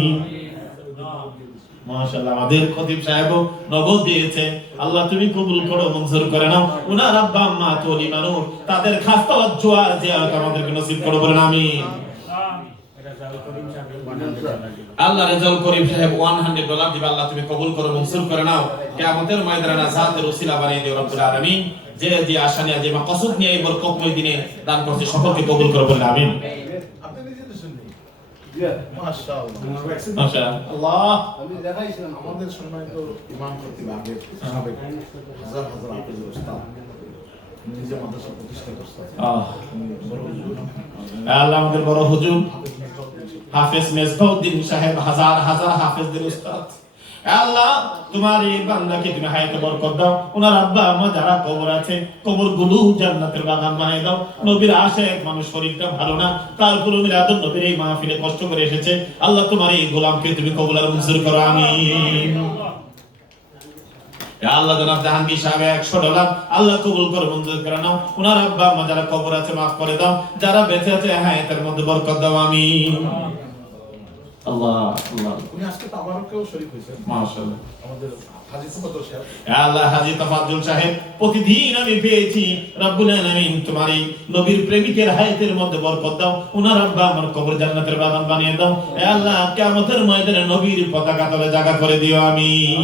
মাশাআল্লাহ আমাদের খতিব সাহেবও নগদ দিয়েছে, আল্লাহ তুমি কবুল করো, মঞ্জুর করে নাও। উনার আব্বা আম্মা তো ওলি মানুষ, তাদের খাস তাওয়াজ্জু আর জিয়ারত আমাদেরকে নসিব করো, বলেন আমিন। আল্লাহ রেজাউল করিম সাহেব $100 দিবা, আল্লাহ তুমি কবুল করো, মঞ্জুর করে নাও, কিয়ামতের ময়দানে নাজাতের উসিলা বানিয়ে দিও রব্বুল আলামিন। যে যে আশা নিয়ে, যে মাকসুদ নিয়ে এই বরকতময় দিনে দান করছে, সকলকে কবুল করো, বলেন আমিন। আপনি নিজে দিয়েছেন নি? মাশাআল্লাহ মাশাআল্লাহ আমি দেখাইছিলাম আমাদের সম্মানিত ইমাম খতিব আগে সাবেক হাজার হাজার হাফেজের উস্তাদ, নিজে মাদ্রাসা প্রতিষ্ঠা করছেন। উনি বড় হুজুর, আল্লাহ আমাদের বড় হুজুর হাফেজ মেজবাউদ্দিন হাফেজ মেজবাউদ্দিন সাহেব হাজার হাজার হাফেজদের উস্তাদ। আল্লাহ তোমার এই বান্দাকে তুমি হায়াতে বরকত দাও, ওনার আব্বা আম্মা যারা কবর আছে কবরগুলো জান্নাতের বাগান বানিয়ে দাও। নবীর আশিক মানুষ, শরীরটা ভালো না, তারপরে মিলাদুন নবীর এই মাহফিলে কষ্ট করে এসেছে, আল্লাহ তোমার এই গোলামকে তুমি কবুল আর মঞ্জুর করো, আমিন। আল্লাহ জনাব জাহাঙ্গীর সাহেব $100 আল্লাহ কবুল করে, মঞ্জুর করে নাও। ওনার আব্বা আম্মা যারা কবর আছে মাফ করে দাও, যারা বেঁচে আছে হায়াতের মধ্যে বরকত দাও, আমিন। আল্লাহ আল্লাহ উনি আজকে তাবারকেও শরীক হয়েছেন। মাশাআল্লাহ আমাদের হাজী সুবদর সাহেব, আল্লাহ হাজী তাফাজ্জুল সাহেব, প্রতিদিন আমি পেয়েছি রব্বুল আলামিন তোমার এই নবীর প্রেমিকের হায়াতের মধ্যে বরকত দাও, ওনার আব্বা আমার কবর জান্নাতের বাগান বানিয়ে দাও। এ আল্লাহ কিয়ামতের ময়দানে নবীর পতাকা তলে জায়গা করে দিও, আমিন।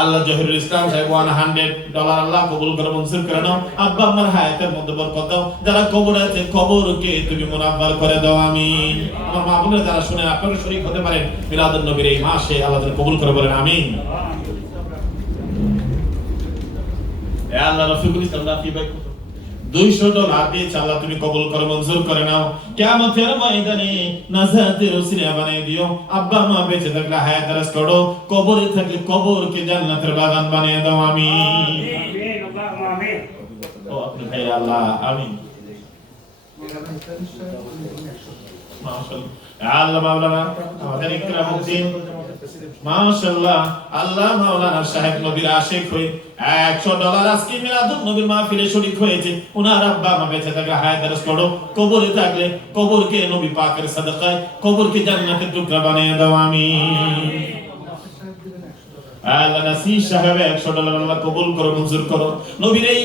আল্লাহ জহিরুল ইসলাম সাহেব $100 আল্লাহ কবুল করে, মঞ্জুর করে নাও। আব্বা আমার হায়াতের মধ্যে বরকত দাও, যারা কবর আছে কবরকে তুমি মুনাব্বার করে দাও, আমিন। আমার মা বোনেরা যারা শুনে আপনারা শরীক হতে পারেন মিলাদুন নবীর এই মাসে, আল্লাহ যেন কবুল করে, বলেন আমিন। এ আল্লাহ রফিকুল ইসলাম রাফি ভাই $200 দিয়েছে, আল্লাহ তুমি কবুল করে, মঞ্জুর করে নাও। কিয়ামতের ময়দানে নাজাতের উসিলা বানিয়ে দিও, আব্বা মা বেঁচে থাকলে হায়াত দারাজ করো, কবরে থাকলে কবরকে জান্নাতের বাগান বানিয়ে দাও, আমিন। ও আপনি ভাই আল্লাহ, আমিন। মাশাআল্লাহ আল্লাহ মাওলানা আমাদের ইকরামউদ্দিন, মাশাআল্লাহ আল্লাহ মাওলানা সাহেব নবীর আশিক হয়ে $100 আজকে মিলাদুন নবীর মাহফিলে শরীক হয়েছে। ওনার আব্বা মা বেঁচে থাকলে হায়াত দারাজ করো, কবরে থাকলে কবরকে নবী পাকের সাদাকায় কবরকে জান্নাতের টুকরা বানিয়ে দাও, আমিন। আল্লাহ নাসির সাহেব $100 আল্লাহ কবুল করো, মঞ্জুর করো। নবীর এই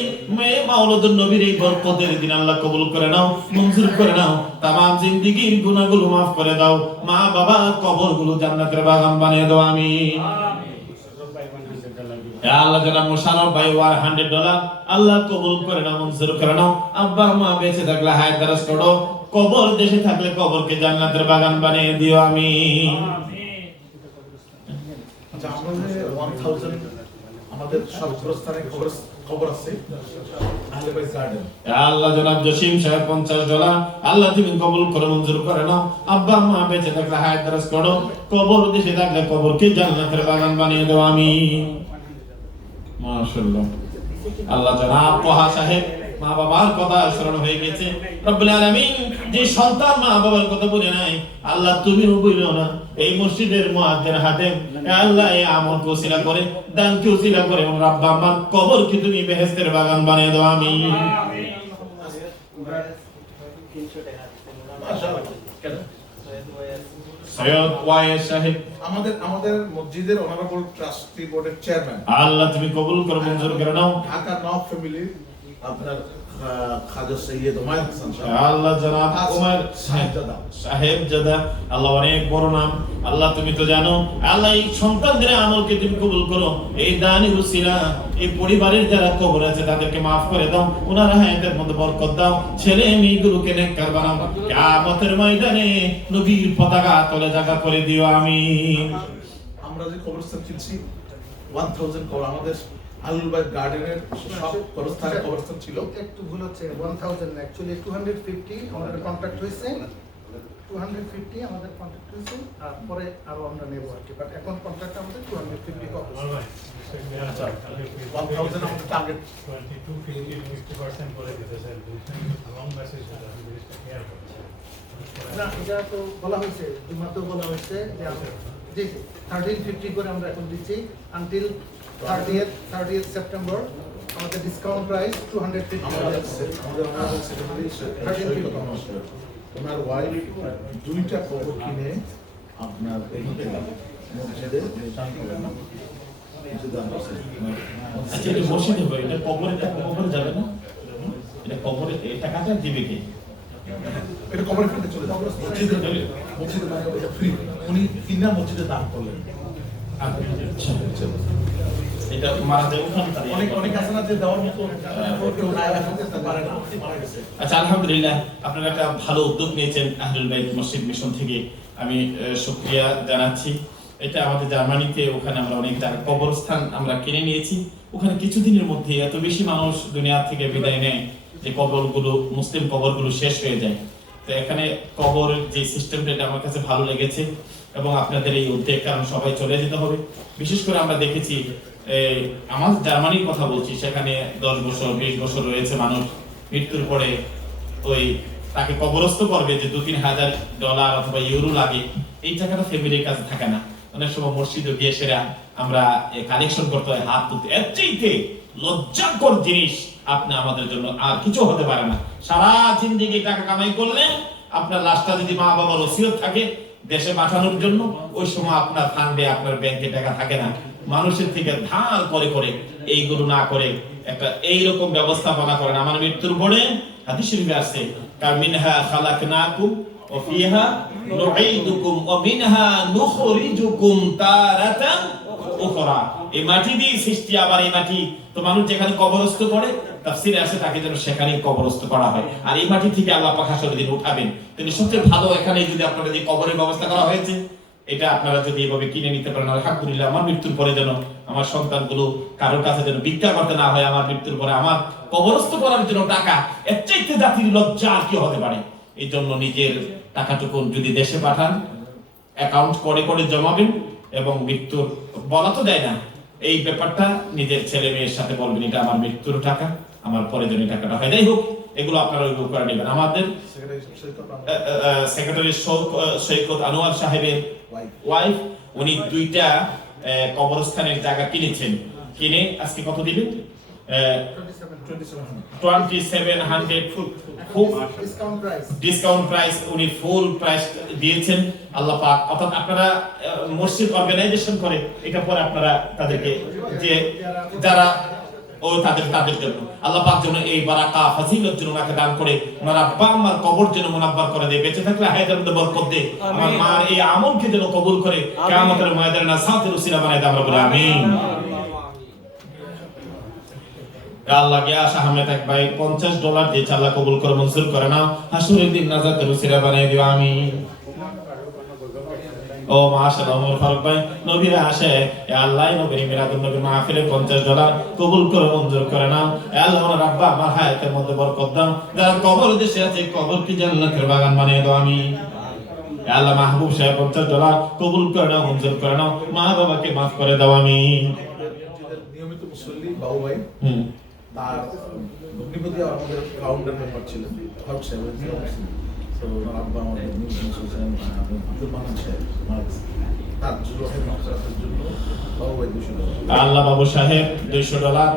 মাওলাদুন নবীর এই বরকতের দিন আল্লাহ কবুল করে নাও, মঞ্জুর করে নাও। তামাম জিন্দেগীর গুনাহগুলো মাফ করে দাও, মা বাবা কবরগুলো জান্নাতের বাগান বানিয়ে দাও, আমিন। আল্লাহ জনাব মোশাররফ ভাই $100 আল্লাহ কবুল করে নাও, মঞ্জুর করে নাও। আব্বা মা বেঁচে থাকলে হায়াত দারাজ করো, কবর দেশে থাকলে কবরকে জান্নাতের বাগান বানিয়ে দিও আমিন। আচ্ছা, আমরা যে 1000 আমাদের সব প্রস্থানে খবর আছে আহলে বাইত গার্ডেন। আল্লাহ জনাব জসিম সাহেব $50 আল্লাহ তুমি কবুল করে মঞ্জুর করে নাও। আব্বা মা বেঁচে থাকলে হায়াত দারাজ করো, কবর দেশে থাকলে কবরকে জান্নাতের বাগান বানিয়ে দাও আমিন। মাশাআল্লাহ। আল্লাহ জনাব তোহা সাহেব মা বাবার কথা স্মরণ হয়ে গেছে। রব্বুল আলামিন যে সন্তান মা বাবার কথা বলে নাই, আল্লাহ তুমিও বলিও না। এই মসজিদের মুয়াজ্জিন হাতেম আল্লাহ এই আমলকে ওসিলা করে, দানকে ওসিলা করে রব্বা আমার কবরকে তুমি বেহেশতের বাগান বানিয়ে দাও আমিন। মাশাআল্লাহ। কেন? সৈয়দ ওয়াইস সাহেব আমাদের মসজিদের অনারেবল ট্রাস্টি বোর্ডের চেয়ারম্যান, আল্লাহ তুমি কবুল করে মঞ্জুর করে নাও। ঢাকা নওয়াব ফ্যামিলি আপনার খাজা সৈয়দ ওমর হাসান সাহেব, আল্লাহ জনাব ওমর সাহেব জাদা, আল্লাহ অনেক বড় নাম। আল্লাহ তুমি তো জানো, আল্লাহ এই সন্তানদের আমলকে তুমি কবুল করো। এই দানি উসিলা এই পরিবারের যারা কবর আছে তাদেরকে maaf করে দাও, ওনার হায়াতের মধ্যে বরকত দাও, ছেলে মেয়েগুলোকে নেককার বানাও, কিয়ামতের ময়দানে নবীর পতাকা তলে জায়গা করে দিও আমিন। আমরা যে কবরস্থান কিনছি 1000 কবর, আমাদের আহলুল বাইত গার্ডেনের সব কবরস্থানে কবরস্থান ছিল। একটু ভুল হচ্ছে, 1000 না, অ্যাকচুয়ালি 250 আমাদের কন্ট্রাক্ট হয়েছে, 250 আমাদের কন্ট্রাক্ট হয়েছে, আর পরে আরো আমরা নেব আর কি, বাট এখন কন্ট্রাক্ট আমাদের 250 কপি। 1000 আমাদের টার্গেট। 50% করে দিতে স্যার, লং মেসেজ না, এটা তো বলা হয়েছে, জুমাতেও বলা হয়েছে যে আমরা জি 1350 করে আমরা এখন দিচ্ছি আনটিল 30th সেপ্টেম্বর। আমাদের ডিসকাউন্ট প্রাইস 250। আমাদের অনারেবল সেক্রেটারি ওনার ওয়াইফ 2টা কবর কিনে আপনার এই মসজিদে দান করেন না, কিছু দান করছে। আচ্ছা এটা মসজিদে হবে, এটা কবরে যাবে না, এটা কবরে এই টাকাটা দিবে কে? এটা কবরের ফিল্ডে চলে যাবে, মসজিদে মানে এটা ফ্রি, উনি কিনা মসজিদে দান করলেন। আচ্ছা এটা মারা যায় ওখানে তার অনেক আছে না যে দেওয়ার মতো কেউ নাই, এখন পারে না, মারা গেছে। আচ্ছা আলহামদুলিল্লাহ, আপনারা একটা ভালো উদ্যোগ নিয়েছেন আহলুল বাইত মসজিদ মিশন থেকে, আমি শুকরিয়া জানাচ্ছি। এটা আমাদের জার্মানিতে, ওখানে আমরা অনেক জায়গা কবরস্থান আমরা কিনে নিয়েছি। ওখানে কিছুদিনের মধ্যে এত বেশি মানুষ দুনিয়া থেকে বিদায় নেয় যে কবরগুলো, মুসলিম কবরগুলো শেষ হয়ে যায়। তো এখানে কবর যে সিস্টেমটা, এটা আমার কাছে ভালো লেগেছে এবং আপনাদের এই উদ্যোগ, কারণ সবাই চলে যেতে হবে। বিশেষ করে আমরা দেখেছি আমার জার্মানির কথা বলছি, সেখানে 10 বছর 20 বছর রয়েছে মানুষ, মৃত্যুর পরে ওই তাকে কবরস্থ করবে যে $2-3,000 অথবা ইউরো লাগে, এই টাকাটা ফ্যামিলির কাছে থাকে না। অনেক সময় মসজিদে গিয়ে সেরা আমরা কালেকশন করতে হয় হাত তুলতে। এর চাইতে লজ্জাকর জিনিস আপনি আমাদের জন্য আর কিছু হতে পারে না। সারা জিন্দেগি টাকা কামাই করলেন, আপনার লাশটা যদি মা বাবার ওসিয়ত থাকে দেশে পাঠানোর জন্য, ওই সময় আপনার ফান্ডে, আপনার ব্যাংকে টাকা থাকে না। মানুষের থেকে ধার করে করে এইগুলো না করে একটা এইরকম ব্যবস্থাপনা করেন। আমার মৃত্যুর পরে হাদিস শরীফে আছে, কামিনহা খালাকনাকুম ওয়া ফিহা নুঈদুকুম ওয়া মিনহা নুখরিজুকুম তারাতান উখরা। এই মাটি দিয়ে সৃষ্টি, আবার এই মাটি তো মানুষ যেখানে কবরস্থ করে, তাফসীরে আছে তাকে যেন সেখানেই কবরস্থ করা হয়, আর এই মাটি থেকে আল্লাহ পাক হাসরের দিন উঠাবেন। তিনি সবচেয়ে ভালো এখানে যদি আপনারা যে কবরের ব্যবস্থা করা হয়েছে, এটা আপনারা যদি এভাবে কিনে নিতে পারেন, আলহামদুলিল্লাহ। আমার মৃত্যুর পরে যেন আমার সন্তানগুলো কারোর কাছে যেন ভিক্ষা করতে না হয়, আমার মৃত্যুর পরে আমার কবরস্থ করার জন্য টাকা, এর চাইতে জাতির লজ্জা আর কি হতে পারে। এই জন্য নিজের টাকাটুকু যদি দেশে পাঠান, অ্যাকাউন্ট করে করে জমাবেন, এবং মৃত্যুর বলা তো যায় না, এই ব্যাপারটা নিজের ছেলে মেয়ের সাথে বলবেন, এটা আমার মৃত্যুর টাকা, আমার পরে যেন এই টাকাটা হয়। যাই হোক, এগুলো আপনারা ওইভাবে করে নেবেন। আমাদের সেক্রেটারি সৈকত আনোয়ার সাহেবের ওয়াইফ, উনি 2টা কবরস্থানের জায়গা কিনেছেন, কিনে আজকে কত দিলেন? 2700 খুব ডিসকাউন্ট প্রাইস, উনি ফুল প্রাইস দিয়েছেন আল্লাহ পাক। অর্থাৎ আপনারা মসজিদ অর্গানাইজেশন করে এটা পরে আপনারা তাদেরকে যে যারা ও তাদের জন্য আল্লাহ পাক যেন এই বারাকা ফাজিলত যেন ওনাকে দান করে, ওনার আব্বা আম্মার কবর যেন মুনাব্বার করে দেয়, বেঁচে থাকলে হায়াতের মধ্যে বরকত দেয়, আমার মার এই আমলকে যেন কবুল করে, কিয়ামতের ময়দানে নাসাতের উসিলা বানায় দেয়, আমরা বলি আমিন। আল্লাহ গিয়াস আহমেদ এক ভাই $50 দিয়ে আল্লাহ কবুল করে মঞ্জুর করে নাও, হাসুরের দিন নাজাতের উসিলা বানিয়ে দিও আমিন। ও মাশাআল্লাহ ওমর ফারুক ভাই নবীরা আসে, এ আল্লাহ নবীর মিলাদুন নবী মাহফিলে $50 কবুল করে মঞ্জুর করে নাও। এ আল্লাহ ওনার আব্বা আমার হায়াতের মধ্যে বরকত দাও, যারা কবর দেশে আছে কবর কি জান্নাতের বাগান বানিয়ে দাও আমিন। এ আল্লাহ মাহবুব সাহেব $50 কবুল করে নাও, মঞ্জুর করে নাও, মা বাবাকে মাফ করে দাও আমিন। নিয়মিত মুসল্লি বাবু ভাই, তার ভগ্নিপতি আমাদের ফাউন্ডার মেম্বার ছিলেন ফারুক সাহেব, তো ওনার আব্বা আমাদের নিউজ ছিলেন আব্দুল মান্নান সাহেব, তার জন্য বাবু ভাই $200। আল্লাহ বাবু সাহেব $200,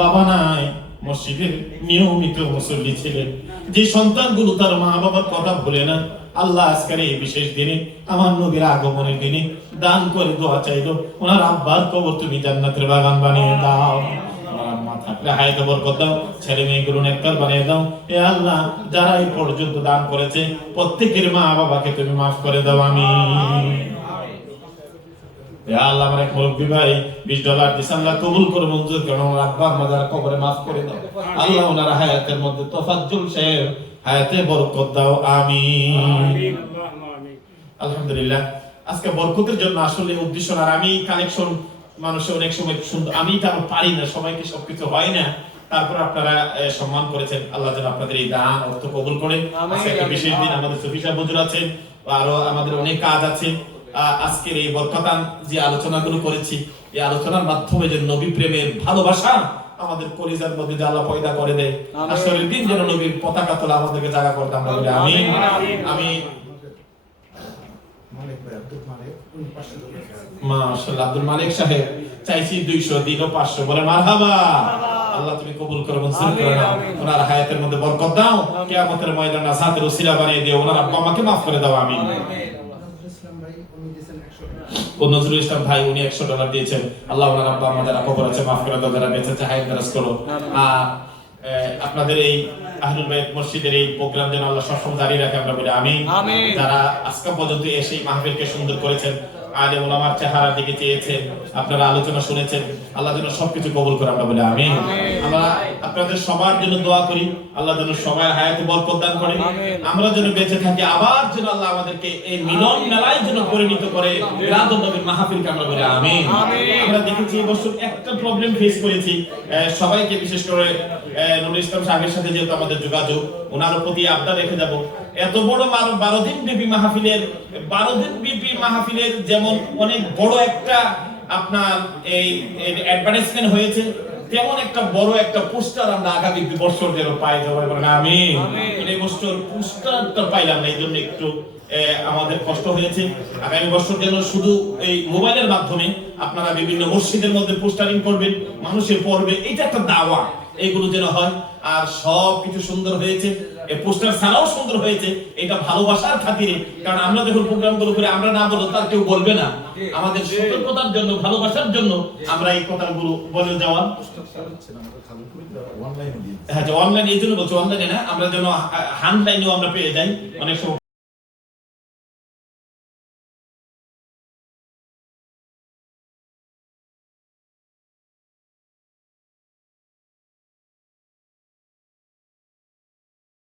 বাবা নাই, মসজিদের নিয়মিত মুসল্লি ছিলেন, যে সন্তানগুলো তার মা বাবার কথা ভুলে না, আল্লাহ আজকের এই বিশেষ দিনে আমার নবীর আগমনের দিনে দান করে দোয়া চাইলো, ওনার আব্বার কবর তুমি জান্নাতের বাগান বানিয়ে দাও, ওনার আম্মা থাকলে হায়াতে বরকত দাও, ছেলে মেয়েগুলো নেককার বানিয়ে দাও। এ আল্লাহ যারা এই পর্যন্ত দান করেছে প্রত্যেকের মা বাবাকে তুমি মাফ করে দাও আমিন। ইয়া আল্লাহ আমার এক মুরব্বি ভাই $20 দিয়েছে, আল্লাহ কবুল করে মঞ্জুর করো, ওনার আব্বা আম্মা যারা কবরে মাফ করে দাও, আল্লাহ ওনার হায়াতের মধ্যে তোফাজ্জুল সাহেব হায়াতে বরকত দাও আমিন। আলহামদুলিল্লাহ আজকে বরকতের জন্য আসলে উদ্দেশ্য না, আমি কালেকশন মানুষের অনেক সময় সুন্দর, আমি তা পারি না, সবাইকে সবকিছু হয় না, তারপর আপনারা সম্মান করেছেন, আল্লাহ যেন আপনাদের এই দান অর্থ কবুল করেন। আজকে একটা বিশেষ দিন, আমাদের সুফি সাহেব হুজুর আছেন, আরো আমাদের অনেক কাজ আছে। আজকের এই বরকতান যে আলোচনাগুলো করেছি, এই আলোচনার মাধ্যমে যে নবী প্রেমের ভালোবাসা আমাদের কলিজার মধ্যে যে আল্লাহ পয়দা করে দেয়, আসলে দিন যেন নবীর পতাকা তোলা আমাদেরকে জায়গা করতে আমরা বলি আমিন। আমি মাশাআল্লাহ আব্দুল মালিক সাহেব চাইছি 200, দিল 500, বলে মারহাবা। আল্লাহ তুমি কবুল করো, মঞ্জুর করে নাও, ওনার হায়াতের মধ্যে বরকত দাও, কিয়ামতের ময়দানে জাতের ওসিলা বানিয়ে দিও, ওনার আব্বা আমাকে মাফ করে দাও আমিন। নজরুল ইসলাম ভাই উনি $100 দিয়েছেন, আল্লাহ ওনার আব্বা আম্মা যারা কবর আছে মাফ করে দাও, যারা বেঁচে আছে হায়াত দারাজ করো। আপনাদের এই আহলুল বাইত মসজিদের এই প্রোগ্রাম যেন আল্লাহ সবসময় জারি রাখে আমরা বলি আমিন। যারা আজকে পর্যন্ত এসে মাহফিলকে সুন্দর করেছেন, আলেম ওলামার চেহারা দিকে চেয়েছেন, আপনারা আলোচনা শুনেছেন, আল্লাহ যেন সবকিছু কবুল করে আমরা বলি আমিন। আমরা আপনাদের সবার জন্য দোয়া করি, আল্লাহ যেন সবার হায়াতে বরকত দান করে, আমরা যেন বেঁচে থাকি, আবার যেন আল্লাহ আমাদেরকে এই মিলন মেলায় যেন পরিণত করে মিলাদুন নবীর মাহফিলকে আমরা বলি আমিন। আমরা দেখেছি এই বছর একটা প্রবলেম ফেস করেছি, সবাইকে বিশেষ করে নুরুল ইসলাম সাহেবের সাথে যেহেতু আমাদের যোগাযোগ, ওনার প্রতি আবদার রেখে যাব, এত বড় 12 দিন ব্যাপী মাহফিলের যেমন অনেক বড় একটা আপনার এই অ্যাডভার্টাইজমেন্ট হয়েছে, তেমন একটা বড় একটা পোস্টার আমরা আগামী বছর যেন পাই যাবো আমিন। এই বছর পোস্টারটা পাইলাম না, এই জন্য একটু আমাদের কষ্ট হয়েছে। আগামী বছর যেন শুধু এই মোবাইলের মাধ্যমে আপনারা বিভিন্ন মসজিদের মধ্যে পোস্টারিং করবেন, মানুষের পড়বে, এটা একটা দাওয়া, এগুলো যেন হয়। আর সব কিছু সুন্দর হয়েছে, এই পোস্টার ছাড়াও সুন্দর হয়েছে, এটা ভালোবাসার খাতিরে, কারণ আমরা যখন প্রোগ্রামগুলো করে আমরা না বলবো তার কেউ বলবে না, আমাদের সতর্কতার জন্য ভালোবাসার জন্য আমরা এই কথাগুলো বলে যাওয়া। হ্যাঁ অনলাইন, এই জন্য বলছি অনলাইনে না, আমরা যেন হ্যান্ডলাইনেও আমরা পেয়ে যাই অনেক সময়।